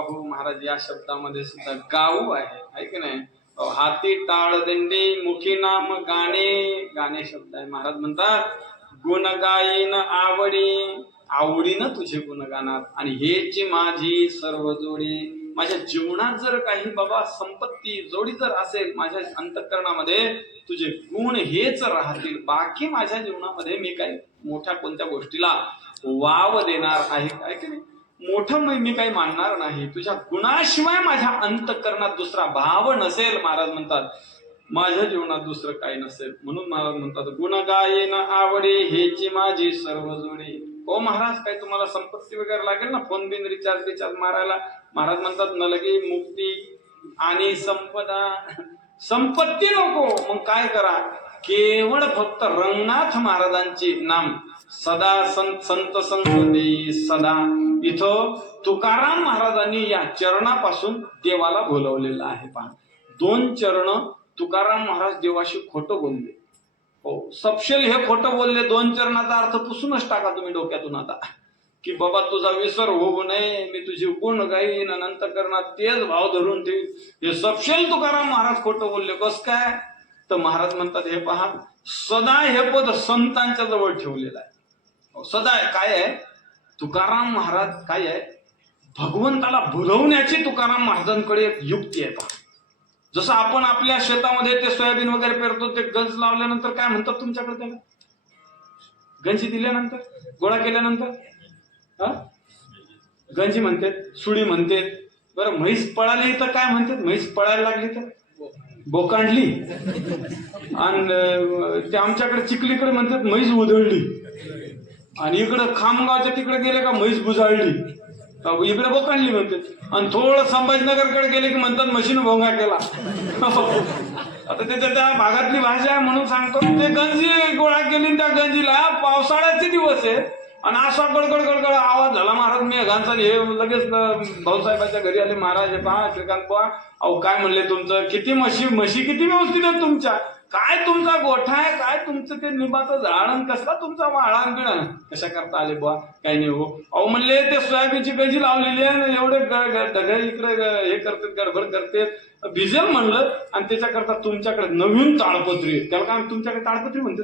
हो महाराज या शब्दामध्ये सुद्धा गाऊ आहे की नाही? हाती टाळ दिंडी मुखी नाम गाणे, गाणे शब्द आहे. महाराज म्हणतात गुण गायीन आवडीनं तुझे गुण गाणार, आणि हेची माझी सर्व जोडी. माझ्या जीवनात जर काही बाबा संपत्ती जोडी जर असेल, माझ्या अंतःकरणामध्ये तुझे गुण हेच राहतील. बाकी माझ्या जीवनामध्ये मी काही मोठ्या कोणत्या गोष्टीला वाव देणार आहे काय की नाही, मोठं मी काही मानणार नाही. तुझ्या गुणाशिवाय माझ्या अंतःकरणात दुसरा भाव नसेल. महाराज म्हणतात माझ्या जीवनात दुसरं काही नसेल. म्हणून महाराज म्हणतात गुण गायेन आवडे हेची माझी सर्व जोडी. हो महाराज, काही तुम्हाला संपत्ती वगैरे लागेल ना, फोन बिन रिचार्ज मारायला, महाराज म्हणतात न लगे मुक्ती आणि संपदा. संपत्ती नको, मग काय करा, केवळ फक्त रंगनाथ महाराजांची नाम सदा संत संगती सदा. इथं तुकाराम महाराजांनी या चरणापासून देवाला बोलवलेलं आहे. पहा, 2 चरण तुकाराम महाराज देवाशी खोटं बोलले. हो, सपशेल हे खोटं बोलले. 2 चरणाचा अर्थ पुसूनच टाका तुम्ही डोक्यातून आता, की बाबा तुझा विसर होऊ नये, मी तुझी गुण गाईन, अंतःकरणात तेच भाव धरून ठेवीन. हे सपशेल तुकाराम महाराज खोटं बोलले. कस काय? तर महाराज म्हणतात हे पहा, सदा हे पद संतांच्या जवळ ठेवलेलं आहे. सदा काय आहे, तुकाराम महाराज काय आहे, भगवंताला बोलवण्याची तुकाराम महाराजांकडे एक युक्ती आहे. पहा, जसं आपण आपल्या शेतामध्ये ते सोयाबीन वगैरे पेरतो, ते गंज लावल्यानंतर काय म्हणतात तुमच्याकडे त्याला? गंजी दिल्यानंतर, गोळा केल्यानंतर गंजी म्हणतात, सुडी म्हणतात. बरं, म्हैस पळाली तर काय म्हणतात? म्हैस पळायला लागली तर बोकांडली. आणि ते आमच्याकडे चिखलीकडे म्हणतात म्हैस उधळली. आणि इकडं खामगावच्या तिकडे गेले का म्हैस बुजाळली, इकडे बोकांडली म्हणतात. आणि थोडं संभाजीनगरकडे गेले की म्हणतात म्हशीनं भोंगा केला. आता ते त्या भागातली भाषा आहे म्हणून सांगतो. ते गंजी गोळा केली, त्या गंजीला पावसाळ्याचे दिवस आहे आणि असा गडगड गडगड आवाज झाला. महाराज मेघांचा. हे लगेच भाऊसाहेबांच्या घरी आले. महाराज हे पहा श्रीकांत पहा, अहो काय म्हणले तुमचं, किती म्हशी किती व्यवस्थित आहेत तुमच्या, काय तुमचा गोठा आहे, काय तुमचं ते निंबाचं झाड, कसला तुमचा वाळान बिळान, कशा करता आले बुवा? काही नाही हो. अहो म्हणले ते सोयाबीनची गंजी लावलेली आहे, एवढे ढग इकडे हे करतात, गडबड करते, भिजेल म्हणलं. आणि त्याच्याकरता तुमच्याकडे नवीन ताळपत्री, त्याला काय तुमच्याकडे ताळपत्री म्हणते,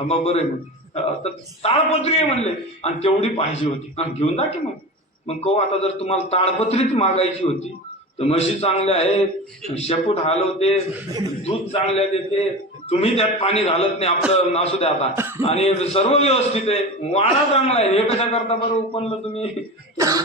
मग बरं आहे म्हणते, तर ताळपत्री आहे म्हणले. आणि तेवढी पाहिजे होती, घेऊन जा की. मग कहू आता जर तुम्हाला ताळपत्रीच मागायची होती तर म्हशी चांगल्या आहेत, शेपूट हलवते, दूध चांगल्या देते, तुम्ही त्यात पाणी घालत नाही, आपलं असू द्या आता, आणि सर्व व्यवस्थित आहे, वाडा चांगला आहे, हे कशा करता बरं उपनलं तुम्ही?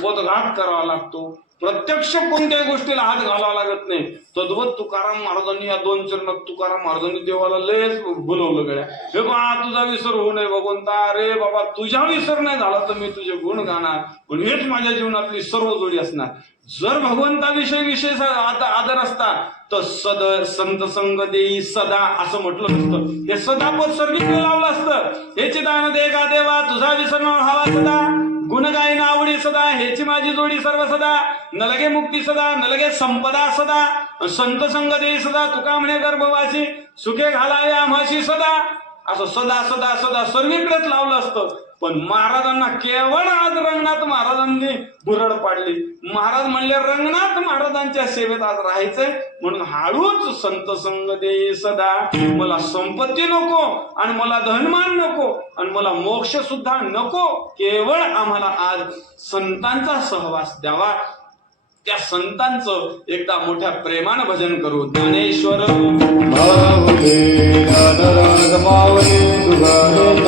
पोतघात करावा लागतो. प्रत्यक्ष कोणत्याही गोष्टीला हात घालावा लागत नाही. तद्वत तुकाराम महाराजांनी या 2 चरणात तुकाराम महाराजांनी देवाला लयच बोलवलं गड्या. हे बा तुझा विसर होऊ नये भगवंता, अरे बाबा तुझा विसर नाही झाला तर मी तुझे गुण गाणार, पण हेच माझ्या जीवनातली सर्व जोडी असणार. जर भगवंताविषयी आदर असता तर संत संग देई सदा असं म्हटलं नसतं. हे सदा पद सर्वीकडे लावलं असतं. हेचे दान दे का देवा, तुझा विसर न व्हावा सदा, गुण गायन आवडी सदा, हेची माझी जोडी सर्व सदा, न लगे मुक्ती सदा, न लगे संपदा सदा, संत संग देई सदा, तुका म्हणे गर्भवासी, सुखे घालावे आम्हाशी सदा. असं सदा सदा सदा सर्वीकडेच लावलं असतं. पण महाराजांना केवळ आज रंगनाथ महाराजांनी बुरड पाडली. महाराज म्हणले रंगनाथ महाराजांच्या सेवेत आज राहायचंय, म्हणून हळूच संत संग दे सदा. मला संपत्ती नको आणि मला धनमान नको आणि मला मोक्ष सुद्धा नको, केवळ आम्हाला आज संतांचा सहवास द्यावा. त्या संतांचं एकदा मोठ्या प्रेमानं भजन करू. ज्ञानेश्वर भाव दे